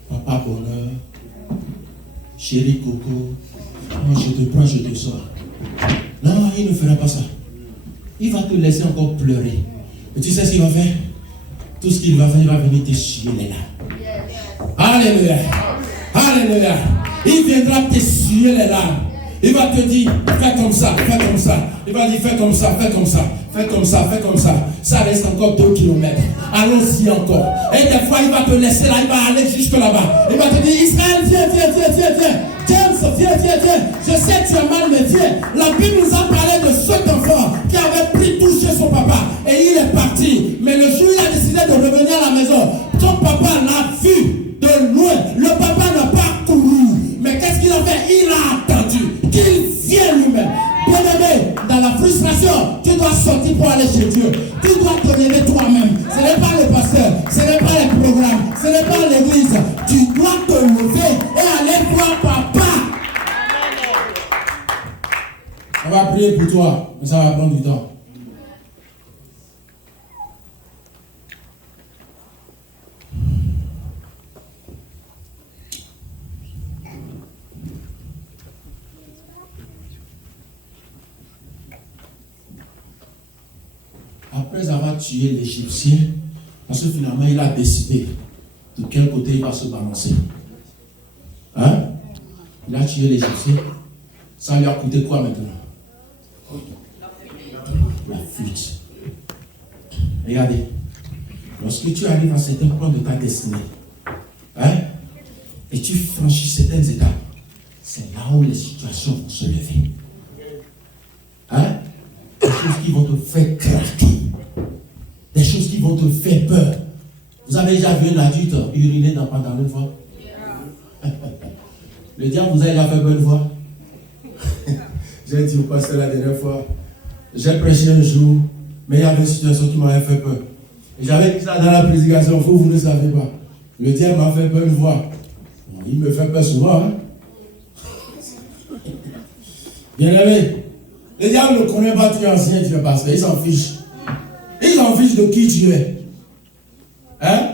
papa bonheur, chéri coco, moi je te prends, je te sors. Non, il ne fera pas ça. Il va te laisser encore pleurer. Et tu sais ce qu'il va faire? Tout ce qu'il va faire, il va venir te chier les larmes. Alléluia. Alléluia. Il viendra t'essuyer les larmes. Il va te dire, fais comme ça, fais comme ça. Il va dire, fais comme ça, fais comme ça, fais comme ça, fais comme ça. Ça reste encore 2 kilomètres. Allons-y encore. Et des fois, il va te laisser là, il va aller jusque là-bas. Il va te dire, Israël, viens, viens, viens, viens, viens. James, viens, viens, viens. Je sais que tu as mal, mais viens. La Bible nous a parlé de cet enfant qui avait pris tout chez son papa. Et il est parti. Mais le jour où il a décidé de revenir à la maison, son papa l'a vu de loin. Le papa n'a pas couru. Mais qu'est-ce qu'il a fait? Il a attendu qu'il vienne lui-même. Bien-aimé, dans la frustration, tu dois sortir pour aller chez Dieu. Tu dois te lever toi-même. Ce n'est pas le pasteur, ce n'est pas les programmes, ce n'est pas l'église. Tu dois te lever et aller voir papa. On va prier pour toi, mais ça va prendre du temps. Après avoir tué l'Égyptien, parce que finalement il a décidé de quel côté il va se balancer. Hein? Il a tué l'Égyptien. Ça lui a coûté quoi maintenant? La fuite. Regardez. Lorsque tu arrives à certains points de ta destinée, hein, et tu franchis certaines étapes, c'est là où les situations vont se lever. Hein? Des choses qui vont te faire craquer. Des choses qui vont te faire peur. Vous avez déjà vu un adulte uriner dans le pantalon une fois? Le diable vous a déjà fait peur une fois? J'ai dit au pasteur la dernière fois, j'ai prêché un jour, mais il y avait une situation qui m'avait fait peur. Et j'avais dit ça dans la prédication, vous ne savez pas. Le diable m'a fait peur une fois. Bon, il me fait peur souvent. Hein? Bien aimé, le diable ne connaît pas tu es ancien, tu es pasteur, il s'en fiche. Il s'en fiche de qui tu es. Hein?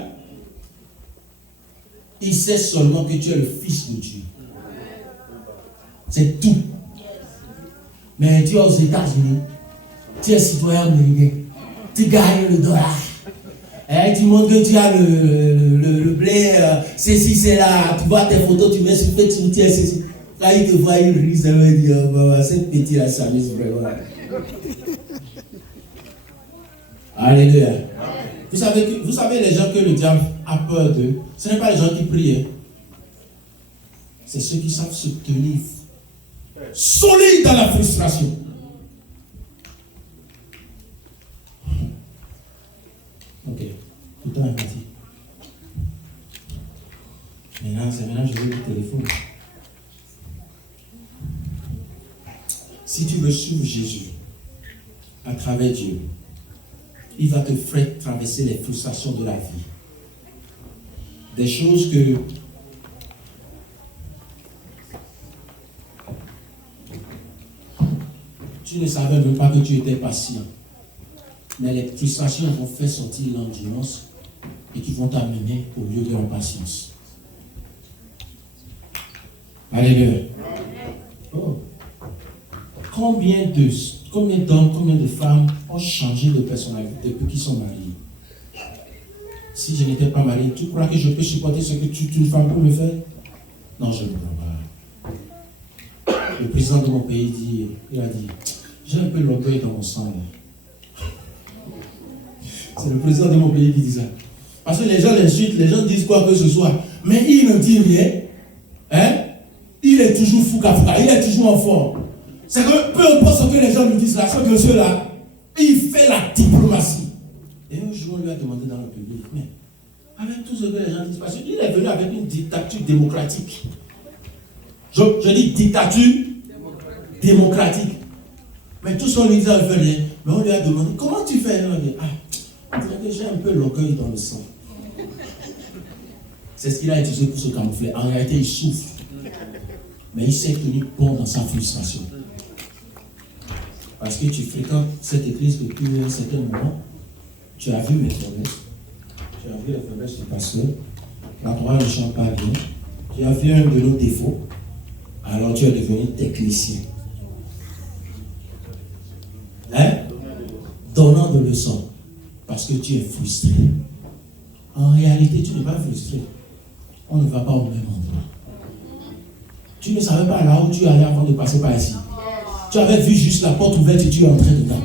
Il sait seulement que tu es le fils de Dieu. C'est tout. Mais tu es aux États-Unis, tu es citoyen américain, tu gagnes le dollar. Tu montres que tu as le blé, ceci, c'est là, tu vois tes photos, tu mets sur Facebook, tu es ceci. Quand il te voit, il rit, ça veut dire, oh, cette petite là s'amuse vraiment. Alléluia. Vous savez les gens que le diable a peur d'eux, ce n'est pas les gens qui prient. C'est ceux qui savent se tenir solides dans la frustration. Ok, tout le temps est parti. Maintenant, je veux le téléphone. Si tu veux suivre Jésus à travers Dieu, il va te faire traverser les frustrations de la vie. Des choses que tu ne savais même pas que tu étais patient. Mais les frustrations vont faire sortir l'endurance et qui vont t'amener au lieu de l'impatience. Alléluia. Oh. Combien d'hommes, combien de femmes ont changé de personnalité depuis qu'ils sont mariés? Si je n'étais pas marié, tu crois que je peux supporter ce que une femme peut me faire? Non, je ne crois pas. Le président de mon pays il a dit, j'ai un peu l'orgueil dans mon sang. Là. C'est le président de mon pays qui dit ça. Parce que les gens l'insultent, les gens disent quoi que ce soit, mais il ne dit rien. Hein? Il est toujours fouka-fouka, il est toujours en forme. C'est que peu importe ce que les gens nous disent là, ce monsieur-là, il fait la diplomatie. Et un jour, on lui a demandé dans le public, mais avec tout ce que les gens disent, parce qu'il est venu avec une dictature démocratique. Je dis dictature démocratique. Mais tout ce qu'on lui dit, on fait rien. Mais on lui a demandé, comment tu fais? On dit, on dirait que j'ai un peu l'orgueil dans le sang. C'est ce qu'il a utilisé pour se camoufler. En réalité, il souffre. Mais il s'est tenu bon dans sa frustration. Parce que tu fréquentes cette église depuis un certain moment, tu as vu mes faiblesses, tu as vu les faiblesses du pasteur, la parole ne chante pas bien, tu as vu un de nos défauts, alors tu es devenu technicien. Hein? Donnant de leçons, parce que tu es frustré. En réalité, tu n'es pas frustré. On ne va pas au même endroit. Tu ne savais pas là où tu allais avant de passer par ici. Tu avais vu juste la porte ouverte et tu es entré dedans.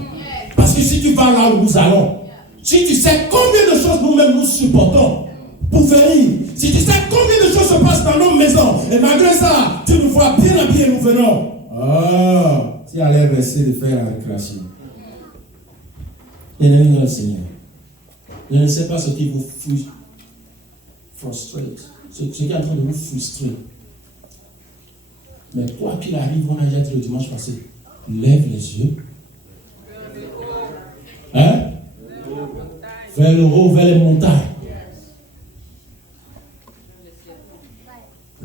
Parce que si tu vas là où nous allons, si tu sais combien de choses nous-mêmes nous supportons pour venir, si tu sais combien de choses se passent dans nos maisons, et malgré ça, tu nous vois bien habillés, nous venons. Ah, tu allais rester de faire la récréation. Bien-aimé dans le Seigneur, je ne sais pas ce qui vous frustrate, ce qui est en train de vous frustrer. Mais quoi qu'il arrive, on a déjà dit le dimanche passé, lève les yeux. Hein? Vers le haut, vers les montagnes.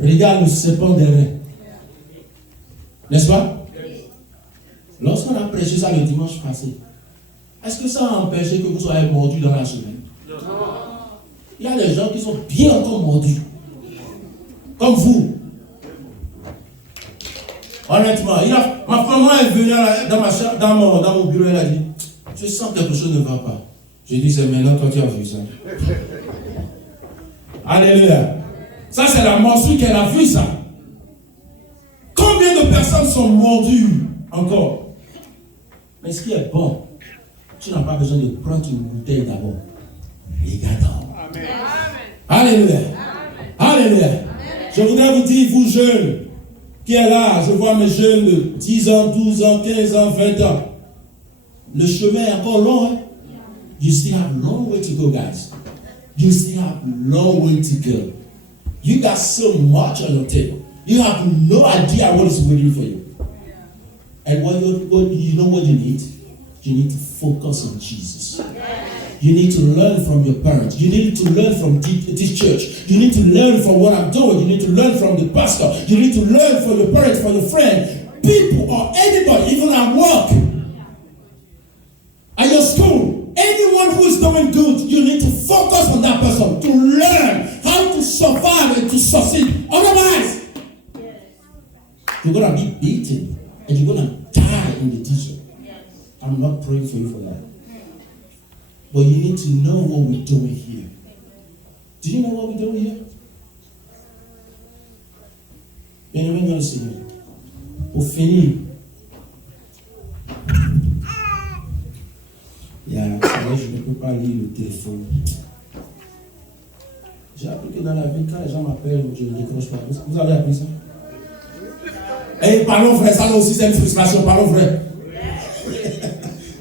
Regarde le serpent derrière. N'est-ce pas? Lorsqu'on a prêché ça le dimanche passé, est-ce que ça a empêché que vous soyez mordus dans la semaine? Non. Il y a des gens qui sont bien encore mordus. Comme vous. Honnêtement, ma maman est venue dans mon bureau, elle a dit, je sens que quelque chose ne va pas. J'ai dit, c'est maintenant toi qui as vu ça. Alléluia. Ça, c'est la morsure qu'elle a vu ça. Combien de personnes sont mordues encore? Mais ce qui est bon, tu n'as pas besoin de prendre une bouteille d'abord. Regarde. Amen. Alléluia. Amen. Alléluia. Amen. Je voudrais vous dire, vous jeunes, qui est là, je vois mes jeunes de 10 ans, 12 ans, 15 ans, 20 ans. Le chemin est encore long. Hein? You still have a long way to go, guys. You still have a long way to go. You got so much on your table. You have no idea what is waiting for you. And you know what you need? You need to focus on Jesus. You need to learn from your parents. You need to learn from this church. You need to learn from what I'm doing. You need to learn from the pastor. You need to learn from your parents, from your friend, people, or anybody, even at work, at your school. Anyone who is doing good, you need to focus on that person to learn how to survive and to succeed. Otherwise, you're going to be beaten and you're going to die in the desert. I'm not praying for you for that. But you need to know what we're doing here. Do you know what we're doing here? Bien-aimé dans le Seigneur, pour finir, je ne peux pas lire le téléphone. J'ai appris que dans la vie, quand les gens m'appellent, je ne décroche pas. Vous avez appris ça? Et parlons vrai, ça aussi c'est une frustration, parlons vrai.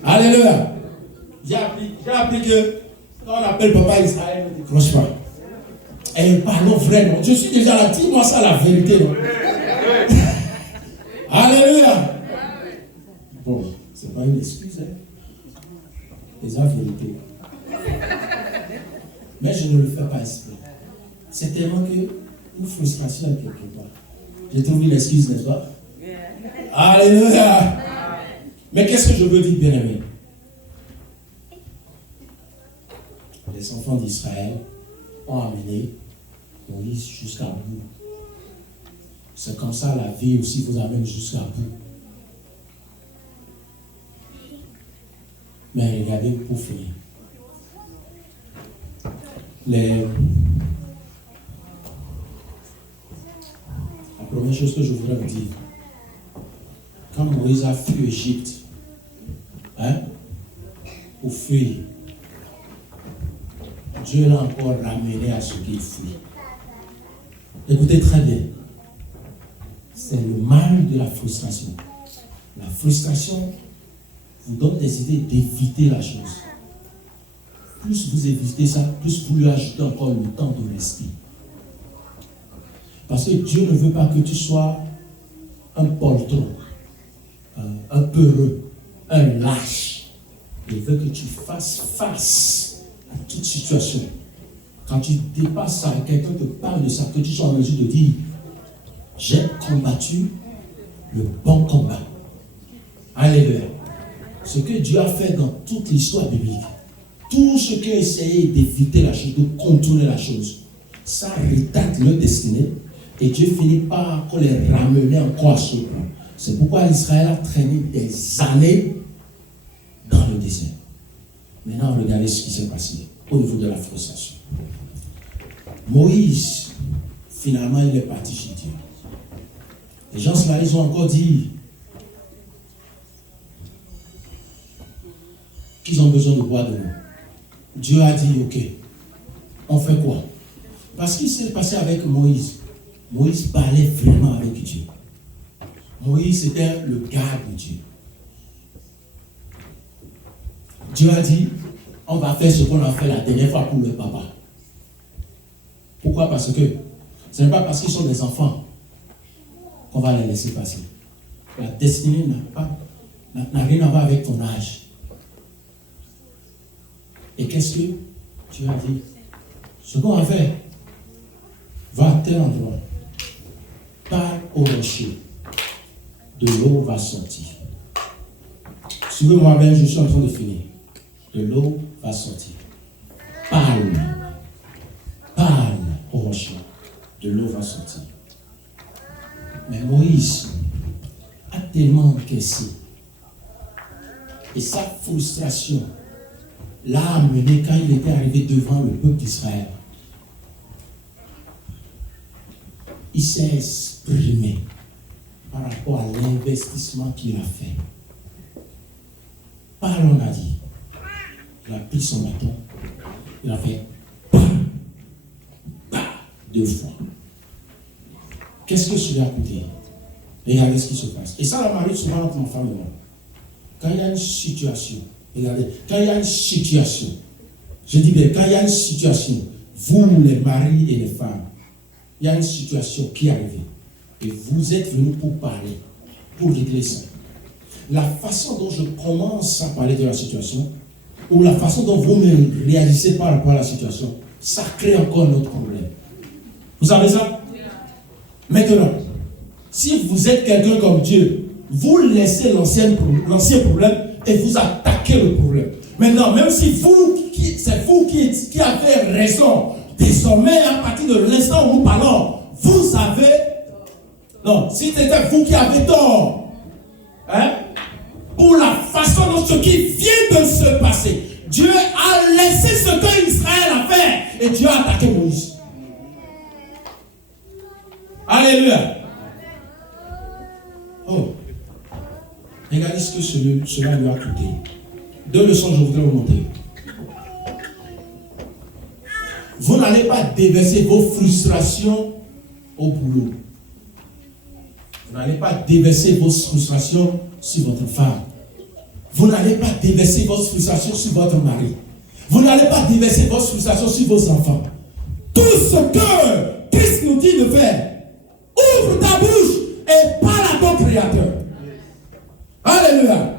Alléluia. J'ai appris que quand on appelle papa Israël, ne décroche pas. Et parlons vrai, non? Je suis déjà là, dis-moi ça la vérité, non? Alléluia. Bon, c'est pas une excuse, hein? C'est la vérité. Mais je ne le fais pas exprès. C'est tellement que une frustration quelque part. J'ai trouvé l'excuse, n'est-ce pas? Alléluia. Mais qu'est-ce que je veux dire, bien-aimé? Les enfants d'Israël ont amené Moïse jusqu'à bout. C'est comme ça la vie aussi vous amène jusqu'à bout. Mais regardez pour finir. La première chose que je voudrais vous dire, quand Moïse a fui l'Égypte, pour fuir, Dieu l'a encore ramené à ce qu'il fuit. Écoutez très bien. C'est le mal de la frustration. La frustration vous donne des idées d'éviter la chose. Plus vous évitez ça, plus vous lui ajoutez encore le temps de rester. Parce que Dieu ne veut pas que tu sois un poltron, un peureux, un lâche. Il veut que tu fasses face à toute situation. Quand tu dépasses ça et quelqu'un te parle de ça, que tu sois en mesure de dire, j'ai combattu le bon combat. Alléluia. Ce que Dieu a fait dans toute l'histoire biblique, tout ce qui a essayé d'éviter la chose, de contourner la chose, ça retarde leur destinée et Dieu finit par encore les ramener encore à ce point. C'est pourquoi Israël a traîné des années dans le désert. Maintenant, regardez ce qui s'est passé au niveau de la frustration. Moïse, finalement, il est parti chez Dieu. Les gens là, ils ont encore dit qu'ils ont besoin de boire de l'eau. Dieu a dit, ok, on fait quoi? Parce qu'il s'est passé avec Moïse. Moïse parlait vraiment avec Dieu. Moïse était le gars de Dieu. Dieu a dit, on va faire ce qu'on a fait la dernière fois pour le papa. Pourquoi? Parce que ce n'est pas parce qu'ils sont des enfants qu'on va les laisser passer. La destinée n'a rien à voir avec ton âge. Et qu'est-ce que Dieu a dit? Ce qu'on va faire, va à tel endroit, parle au rocher, de l'eau va sortir. Suivez-moi bien, je suis en train de finir. De l'eau va sortir. Parle au rocher, de l'eau va sortir. Mais Moïse a tellement encaissé. Et sa frustration l'a amené quand il était arrivé devant le peuple d'Israël. Il s'est exprimé par rapport à l'investissement qu'il a fait. Parle, on a dit. Il a pris son bâton, il a fait deux fois. Qu'est-ce que cela a coûté? Regardez ce qui se passe. Et ça, la m'arrive souvent entre ma femme et moi. Quand il y a une situation, regardez, quand il y a une situation, je dis bien, quand il y a une situation, vous, les maris et les femmes, il y a une situation qui est arrivée. Et vous êtes venus pour parler, pour régler ça. La façon dont je commence à parler de la situation, ou la façon dont vous me réagissez par rapport à la situation, ça crée encore un autre problème. Vous savez ça? Maintenant, si vous êtes quelqu'un comme Dieu, vous laissez l'ancien problème et vous attaquez le problème. Maintenant, même si c'est vous qui avez raison, désormais, à partir de l'instant où nous parlons, vous avez... Non, si c'était vous qui avez tort, pour la façon dont ce qui vient de se passer, Dieu a laissé ce que Israël a fait et Dieu a attaqué Moïse. Alléluia. Oh. Regardez ce que cela lui a coûté. Deux leçons, je voudrais vous montrer. Vous n'allez pas déverser vos frustrations au boulot. Vous n'allez pas déverser vos frustrations sur votre femme. Vous n'allez pas déverser vos frustrations sur votre mari. Vous n'allez pas déverser vos frustrations sur vos enfants. Tout ce que Christ nous dit de faire, ouvre ta bouche et parle à ton Créateur. Alléluia.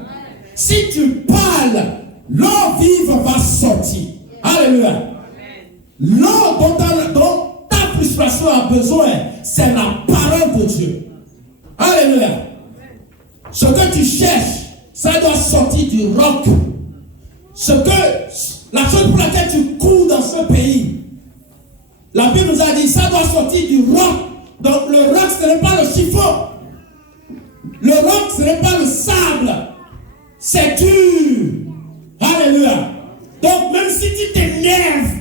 Si tu parles, l'eau vive va sortir. Alléluia. L'eau dont ta frustration a besoin, c'est la parole de Dieu. Alléluia. Ce que tu cherches, ça doit sortir du roc. La chose pour laquelle tu cours dans ce pays, la Bible nous a dit, ça doit sortir du roc. Donc le roc, ce n'est pas le chiffon. Le roc, ce n'est pas le sable. C'est dur. Alléluia. Donc même si tu t'énerves,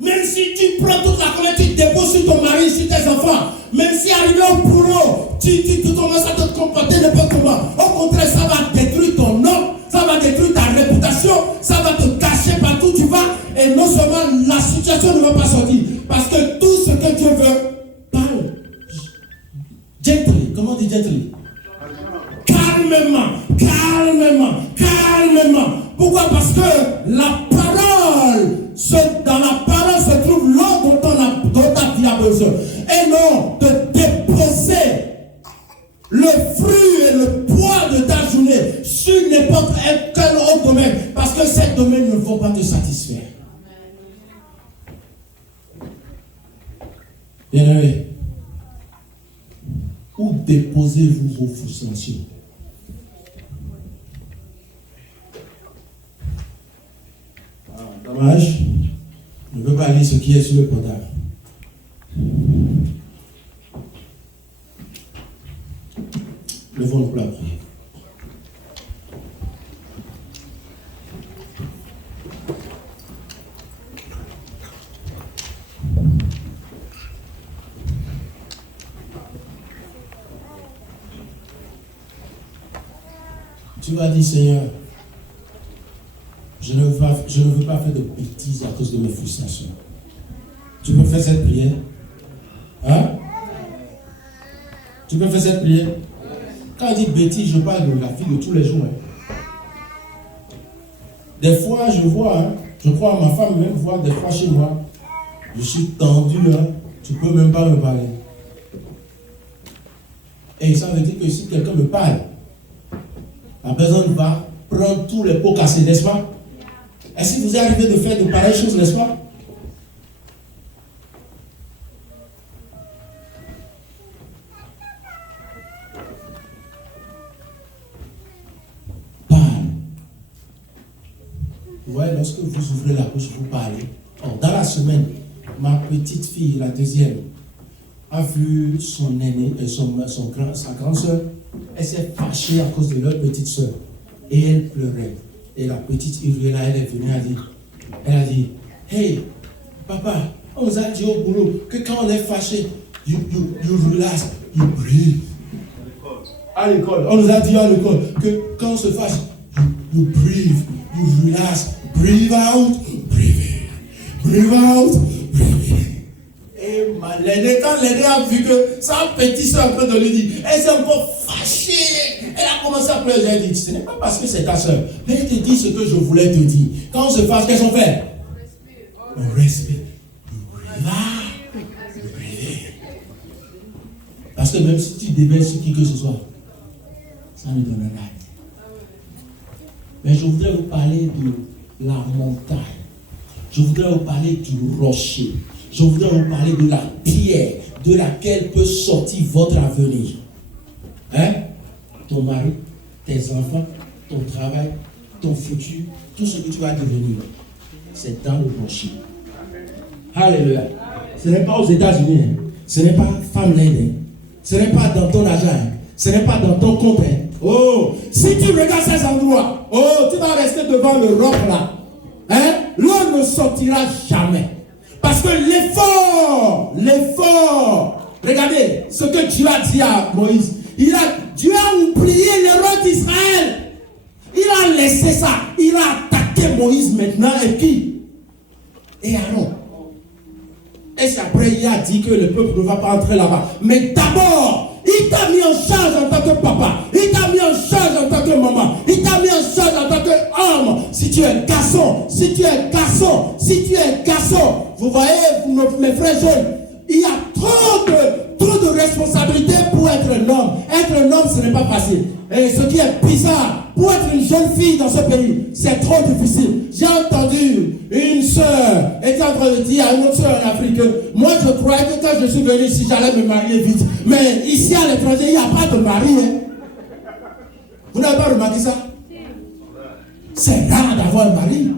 même si tu prends toute la colère, tu te déposes sur ton mari, sur tes enfants, même si arrivé au boulot, tu commences à te comporter n'importe comment. Au contraire, ça va détruire ton nom, ça va détruire ta réputation, ça va te cacher partout où tu vas. Et non seulement la situation ne va pas sortir, parce que tout ce que Dieu veut, parle. Gently, comment on dit gently? Calmement, calmement, calmement. Pourquoi? Parce que la parole, dans la parole se trouve l'eau dont ta vie a besoin. Et non de déposer le fruit et le poids de ta journée sur n'importe quel autre domaine. Parce que ces domaines ne vont pas te satisfaire. Bien-aimé, où déposez-vous vos frustrations? Dommage, je ne veux pas lire ce qui est sur le portable. Levons-nous pour la prière. Tu vas dire, Seigneur, je ne veux pas faire de bêtises à cause de mes frustrations. Tu peux faire cette prière? Hein? Tu peux faire cette prière? Quand je dis bêtises, je parle de la vie de tous les jours. Hein. Des fois, je vois, hein, je crois ma femme même voit des fois chez moi, je suis tendu, hein, tu ne peux même pas me parler. Et ça veut dire que si quelqu'un me parle, la personne va prendre tous les pots cassés, n'est-ce pas? Est-ce que vous est arrivé de faire de pareilles choses, n'est-ce pas? Parle. Vous voyez, lorsque vous ouvrez la bouche, vous parlez. Or, dans la semaine, ma petite fille, la deuxième, a vu son aîné, sa grande soeur. Elle s'est fâchée à cause de leur petite soeur. Et elle pleurait. Et la petite Uriela, elle est venue, elle a dit, hey, papa, on nous a dit au boulot que quand on est fâché, you relax, you breathe. À l'école, on nous a dit à l'école que quand on se fâche, you breathe, you relax, breathe out, breathe in, breathe out, breathe in. Et quand l'aînée a vu que sa petite soeur est en train de lui dire, elle s'est encore fâchée. Elle a commencé à pleurer. Elle a dit, ce n'est pas parce que c'est ta soeur. Mais elle te dit ce que je voulais te dire. Quand on se fâche, qu'est-ce qu'on fait? On respire. Parce que même si tu déverses sur qui que ce soit, ça ne donne rien. Mais je voudrais vous parler de la montagne. Je voudrais vous parler du rocher. Je voudrais vous parler de la pierre de laquelle peut sortir votre avenir. Hein? Ton mari, tes enfants, ton travail, ton futur, tout ce que tu vas devenir, c'est dans le rocher. Alléluia. Ce n'est pas aux États-Unis. Hein. Ce n'est pas Family. Hein. Ce n'est pas dans ton argent. Hein. Ce n'est pas dans ton compte. Hein. Oh, si tu regardes ces endroits, oh, tu vas rester devant le roc là. Hein? L'eau ne sortira jamais. Parce que l'effort, regardez ce que Dieu a dit à Moïse. Dieu a oublié le roi d'Israël. Il a laissé ça. Il a attaqué Moïse maintenant et qui? Et Aaron. Et c'est après il a dit que le peuple ne va pas entrer là-bas. Mais d'abord, il t'a mis en charge en tant que papa. Il t'a mis en charge en tant que maman. Il t'a mis en charge en tant qu'homme. Si tu es garçon, vous voyez, mes frères jeunes, il y a trop de responsabilités pour être un homme. Être un homme, ce n'est pas facile. Et ce qui est bizarre, pour être une jeune fille dans ce pays, c'est trop difficile. J'ai entendu une soeur était en train de dire à une autre soeur en Afrique, moi je croyais que quand je suis venu ici, j'allais me marier vite. Mais ici à l'étranger, il n'y a pas de mari. Hein. Vous n'avez pas remarqué ça? C'est rare d'avoir un mari.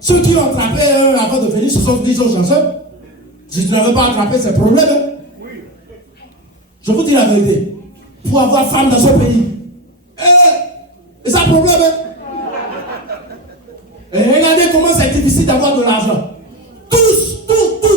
Ceux qui ont attrapé avant de venir, ce sont des gens chanceux. Si tu n'avais pas attrapé, c'est problème. Hein? Je vous dis la vérité. Pour avoir femme dans ce pays, et ça problème. Hein? Et regardez comment c'est difficile d'avoir de l'argent. Tout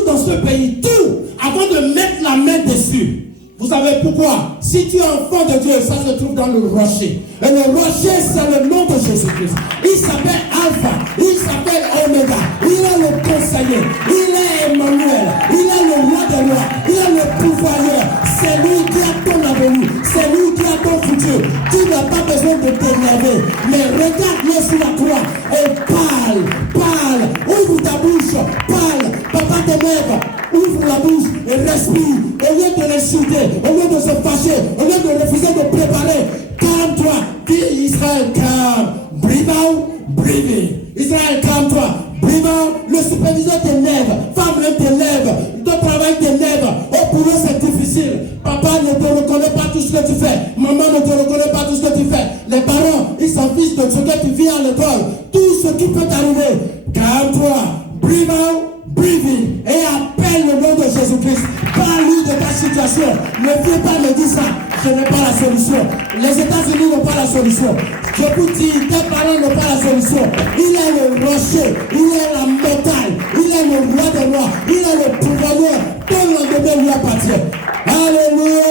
dans ce pays, tout, avant de mettre la main dessus. Vous savez pourquoi? Si tu es enfant de Dieu, ça se trouve dans le rocher. Et le rocher, c'est le nom de Jésus-Christ. Il s'appelle Alpha, il s'appelle Omega. Il est le conseiller, il est Emmanuel, il est le roi des rois, il est le pouvoireur. C'est lui qui a ton avenir, c'est lui qui a ton futur. Tu n'as pas besoin de t'énerver, mais regarde-le sur la croix et parle, ouvre ta bouche, parle. Papa t'énerve, ouvre la bouche et respire. Au lieu de l'insulter, au lieu de se fâcher, au lieu de refuser de préparer, calme-toi. Dis Israël, calme. Breathe out, breathe in. Israël, calme-toi. Breathe out. Le superviseur t'énerve, femme t'énerve, ton travail t'énerve. Au boulot c'est difficile. Papa ne te reconnaît pas tout ce que tu fais. Maman ne te reconnaît pas tout ce que tu fais. Les parents, ils s'en fichent de ce que tu vis à l'école. Tout ce qui peut t'arriver. Calme-toi. Breathe out. Breathe in et appelle le nom de Jésus-Christ. Parle-lui de ta situation. Ne viens pas me dire ça. Ce n'est pas la solution. Les États-Unis n'ont pas la solution. Je vous dis, tes parents n'ont pas la solution. Il est le rocher, il est la montagne, il est le roi des rois, il est le pouvoireur. Ton lendemain lui appartient. Alléluia.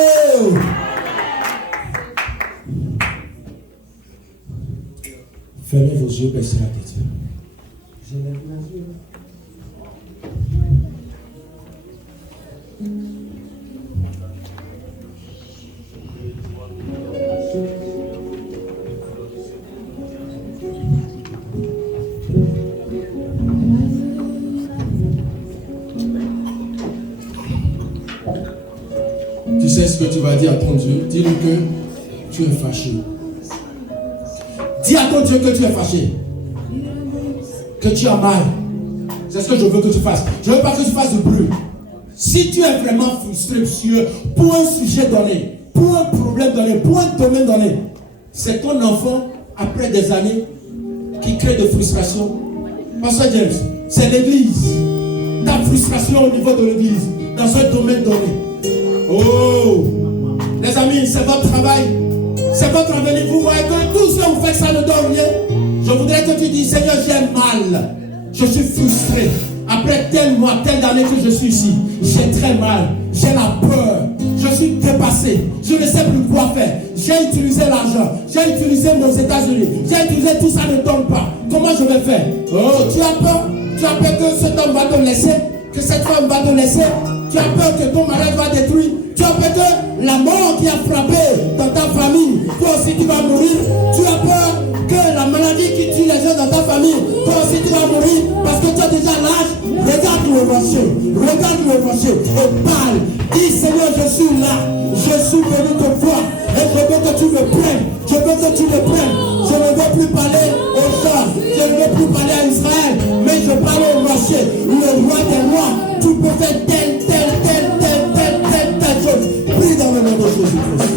Fermez vos yeux, baissez la tête. Je lève mes yeux. Tu sais ce que tu vas dire à ton Dieu. Dis-lui que tu es fâché. Dis à ton Dieu que tu es fâché. Que tu as mal. C'est ce que je veux que tu fasses. Je ne veux pas que tu fasses du bruit. Si tu es vraiment frustré pour un sujet donné, pour un problème donné, pour un domaine donné, c'est ton enfant, après des années, qui crée de frustration. Pasteur James, c'est l'église. Ta frustration au niveau de l'église, dans un domaine donné. Oh, les amis, c'est votre travail. C'est votre avenir. Vous voyez que tout ce que vous faites, ça ne donne rien. Je voudrais que tu dises, Seigneur, j'ai mal. Je suis frustré. Après tel mois, telle année que je suis ici, j'ai très mal. J'ai la peur. Je suis dépassé. Je ne sais plus quoi faire. J'ai utilisé l'argent. J'ai utilisé nos États-Unis. J'ai utilisé tout ça, ne donne pas. Comment je vais faire? Oh, tu as peur? Tu as peur que cet homme va te laisser? Que cette femme va te laisser? Tu as peur que ton mariage va détruire? Tu as peur que la mort qui a frappé dans ta famille, toi aussi tu vas mourir? Tu as peur que la maladie qui tue les gens dans ta famille, toi aussi tu vas mourir parce que tu as déjà l'âge? Regarde le rocher et parle. Dis, Seigneur, je suis là, je suis venu te voir et je veux que tu me prennes. Je veux que tu me prennes. Je ne veux plus parler aux gens, je ne veux plus parler à Israël, mais je parle au rocher, le roi des rois. Tu peux faire telle chose. Prie dans le nom de Jésus-Christ.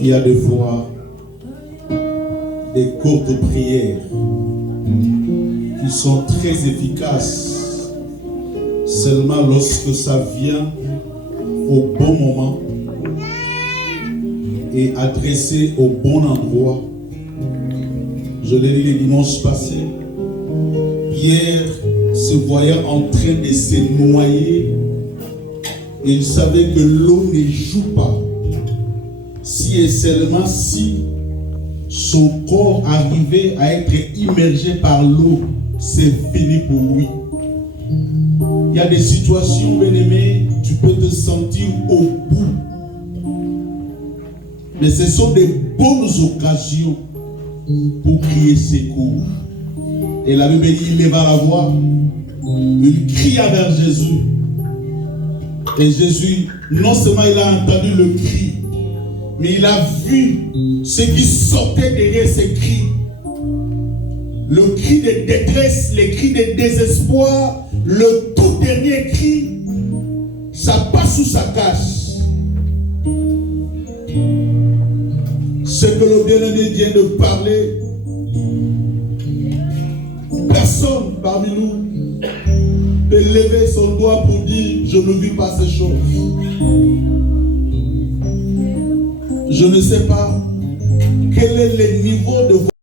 Il y a des fois des courtes prières qui sont très efficaces seulement lorsque ça vient au bon moment et adressé au bon endroit. Je l'ai dit le dimanche passé, Pierre se voyant en train de se noyer, il savait que l'eau ne joue pas. Si et seulement si son corps arrivait à être immergé par l'eau, c'est fini pour lui. Il y a des situations, bien-aimés, tu peux te sentir au bout. Mais ce sont des bonnes occasions pour crier secours. Et la Bible dit, il leva la voix, il cria vers Jésus. Et Jésus, non seulement il a entendu le cri, mais il a vu ce qui sortait derrière ces cris. Le cri de détresse, les cris de désespoir, le tout dernier cri, ça passe ou ça cache. Ce que le bien-aimé vient de parler, personne parmi nous peut lever son doigt pour dire je ne vis pas ces choses. Je ne sais pas quel est le niveau de